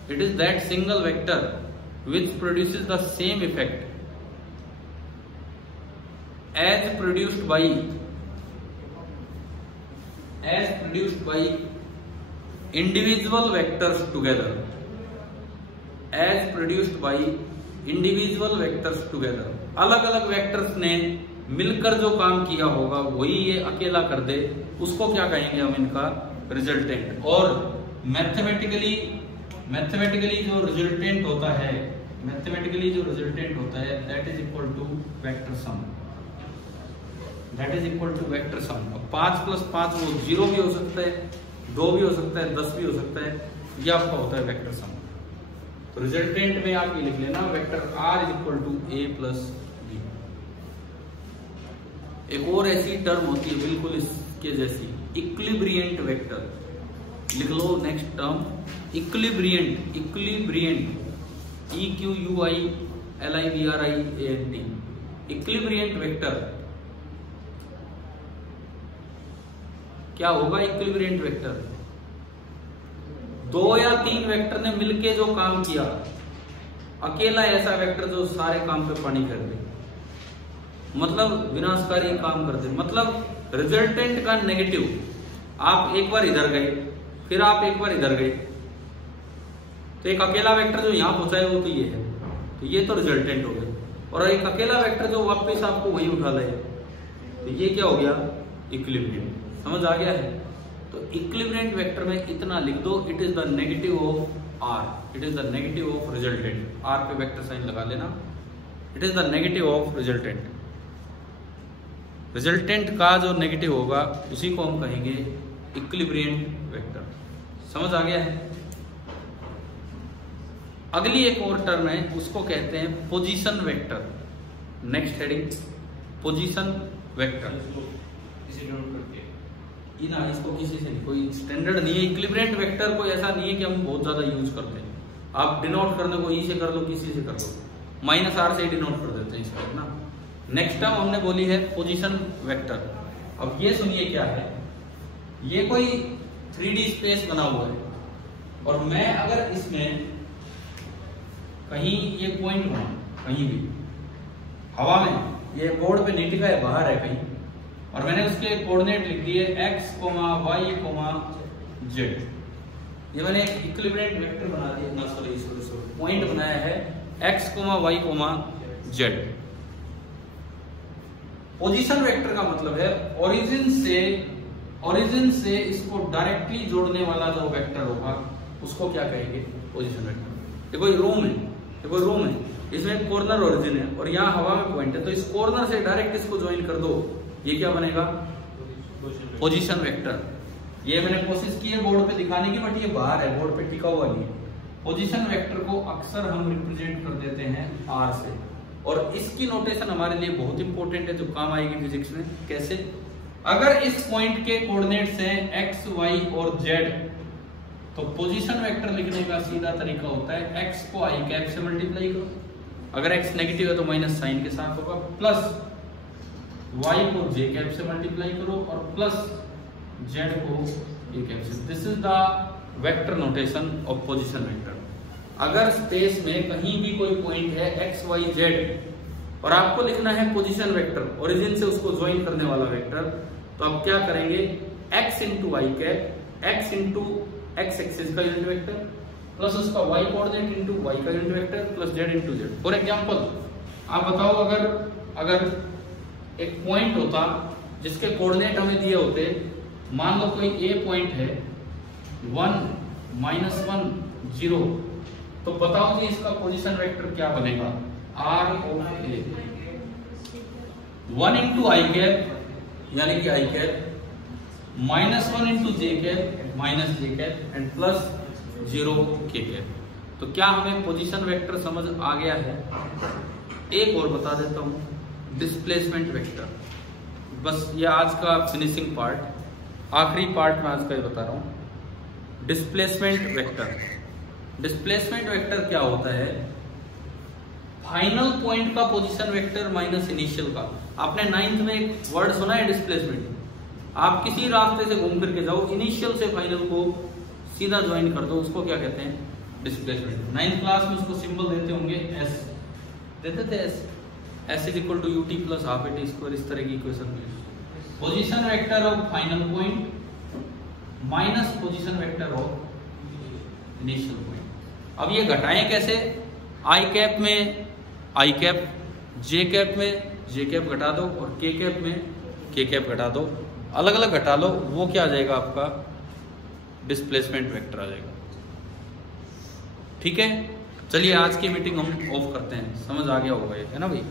it is that single vector which produces the same effect as produced by individual vectors together, as produced by individual vectors together। अलग अलग vectors ने मिलकर जो काम किया होगा वही ये अकेला कर दे, उसको क्या कहेंगे हम, इनका रिजल्टेंट। और मैथमेटिकली जो रिजल्टेंट होता है, that is equal to vector sum, vector sum. 5 + 5 वो 0 भी हो सकता है, 2 भी हो सकता है, 10 भी हो सकता है, ये आपका होता है वेक्टर सम। तो रिजल्टेंट में आप ये लिख लेना, वेक्टर R = A + B। एक और ऐसी टर्म होती है बिल्कुल इसके जैसी, इक्विलिब्रिएंट वेक्टर, लिख लो नेक्स्ट टर्म, इक्विलिब्रिएंट, EQUILIBRIANT, इक्विलिब्रिएंट वेक्टर। क्या होगा इक्विलिब्रिएंट वेक्टर, 2 या 3 वेक्टर ने मिलके जो काम किया, अकेला ऐसा वेक्टर जो सारे काम पे पानी कर दे, मतलब विनाशकारी काम करते, मतलब रिजल्टेंट का नेगेटिव। आप एक बार इधर गए, फिर आप एक बार इधर गए, तो एक अकेला वेक्टर जो यहां पहुंचा है वो तो ये है, तो ये तो रिजल्टेंट हो गया। और एक अकेला वेक्टर जो वापस आपको वही उठा ले, तो ये क्या हो गया, इक्विलिब्रिएंट। समझ आ गया है? तो इक्विलिब्रिएंट वेक्टर में इतना लिख दो, it is the negative of R, it is the negative of resultant. R पे वेक्टर साइन लगा लेना, it is the negative of resultant. Resultant का जो नेगेटिव होगा उसी को हम कहेंगे इक्विलिब्रिएंट वेक्टर। समझ आ गया है? अगली एक और टर्म है, उसको कहते हैं position vector. Next heading, position vector. इसको किसी से नहीं, कोई स्टैंडर्ड नहीं है। इक्विलिब्रिएंट वेक्टर कोई ऐसा नहीं है कि हम बहुत ज्यादा यूज करते हैं। आप डिनोट करने को ई से कर लो, किसी से कर लो, -r से डिनोट कर देते हैं इसको ना। नेक्स्ट टर्म हमने बोली है पोजीशन वेक्टर। अब ये सुनिए क्या है, ये कोई 3D स्पेस बना हुआ है और मैं अगर इसमें कहीं ये पॉइंट बनाऊं, कहीं भी हवा में, ये बोर्ड पे नहीं टिका है, बाहर है कहीं, और मैंने उसके कोऑर्डिनेट लिख दिए x, y, z। ये मैंने एक इक्विलिब्रिएंट वेक्टर बना दिया ना, सॉरी पॉइंट बनाया है x, y, z। Position vector का मतलब है ओरिजिन से इसको डायरेक्टली जोड़ने वाला जो वेक्टर होगा उसको क्या कहेंगे, पोजीशन वेक्टर। ये कोई रूम है, इसमें कॉर्नर ओरिजिन है और यहाँ हवा में पॉइंट है, तो इस कॉर्नर से डायरेक्ट इसको ज्वाइन कर दो, ये क्या बनेगा, पोजीशन वेक्टर। ये मैंने कोशिश की है बोर्ड पे दिखाने की, बट ये बाहर है, बोर्ड पे टिका हुआ नहीं है। पोजीशन वेक्टर को अक्सर हम रिप्रेजेंट कर देते हैं R से, और इसकी नोटेशन हमारे लिए बहुत इंपॉर्टेंट है, जो काम आएगी फिजिक्स में। कैसे? अगर इस पॉइंट के कोऑर्डिनेट्स हैं x, y और z, तो पोजीशन वेक्टर लिखने का सीधा तरीका होता है x को i कैप से मल्टीप्लाई करो, अगर x नेगेटिव है तो माइनस साइन के साथ होगा, प्लस y को j कैप से मल्टीप्लाई करो और प्लस z को a कैप से। This is the vector notation of position vector. अगर स्पेस में कहीं भी कोई पॉइंट है x, y, z और आपको लिखना है पोजीशन वेक्टर, ओरिजिन से उसको ज्वाइन करने वाला वेक्टर, तो आप क्या करेंगे, x into y cap, x into x axis का यूनिट वेक्टर, प्लस उसका y कोऑर्डिनेट इंटू y का unit vector, plus z into z। For example आप बताओ, अगर एक पॉइंट होता जिसके कोऑर्डिनेट हमें दिए होते, मान लो कोई a पॉइंट है 1, -1, 0, तो बताओ जी इसका पोजीशन वेक्टर क्या बनेगा, R of A। 1 into i cap, यानी कि I cap -1 into J cap minus J cap and plus 0 K cap. तो क्या हमें पोजीशन वेक्टर समझ आ गया है? एक और बता देता हूं, डिस्प्लेसमेंट वेक्टर। बस ये आज का फिनिशिंग पार्ट, आखिरी पार्ट मैं आज का ही बता रहा हूं। डिस्प्लेसमेंट वेक्टर, डिस्प्लेसमेंट वेक्टर क्या होता है? फाइनल पॉइंट का पोजीशन वेक्टर माइनस इनिशियल का। आपने 9th में एक वर्ड सुना है डिस्प्लेसमेंट। आप किसी रास्ते से घूम करके जाओ, इनिशियल से फाइनल को सीधा ज्वाइन कर दो, उसको क्या कहते हैं? डिस्प्लेसमेंट। 9th क्लास में उसको सिंबल देते होंगे एस, देते थे S, S is equal to u t plus half a t square, इस तरह की इक्वेशन मिली। Position vector of final point minus position vector of initial point. अब ये घटाएं कैसे? आई कैप में आई कैप, जे कैप में जे कैप घटा दो और के कैप में के कैप घटा दो, अलग अलग घटा लो, वो क्या आ जाएगा? आपका डिस्प्लेसमेंट वेक्टर आ जाएगा। ठीक है, चलिए आज की मीटिंग हम ऑफ करते हैं। समझ आ गया होगा ये, है ना भाई?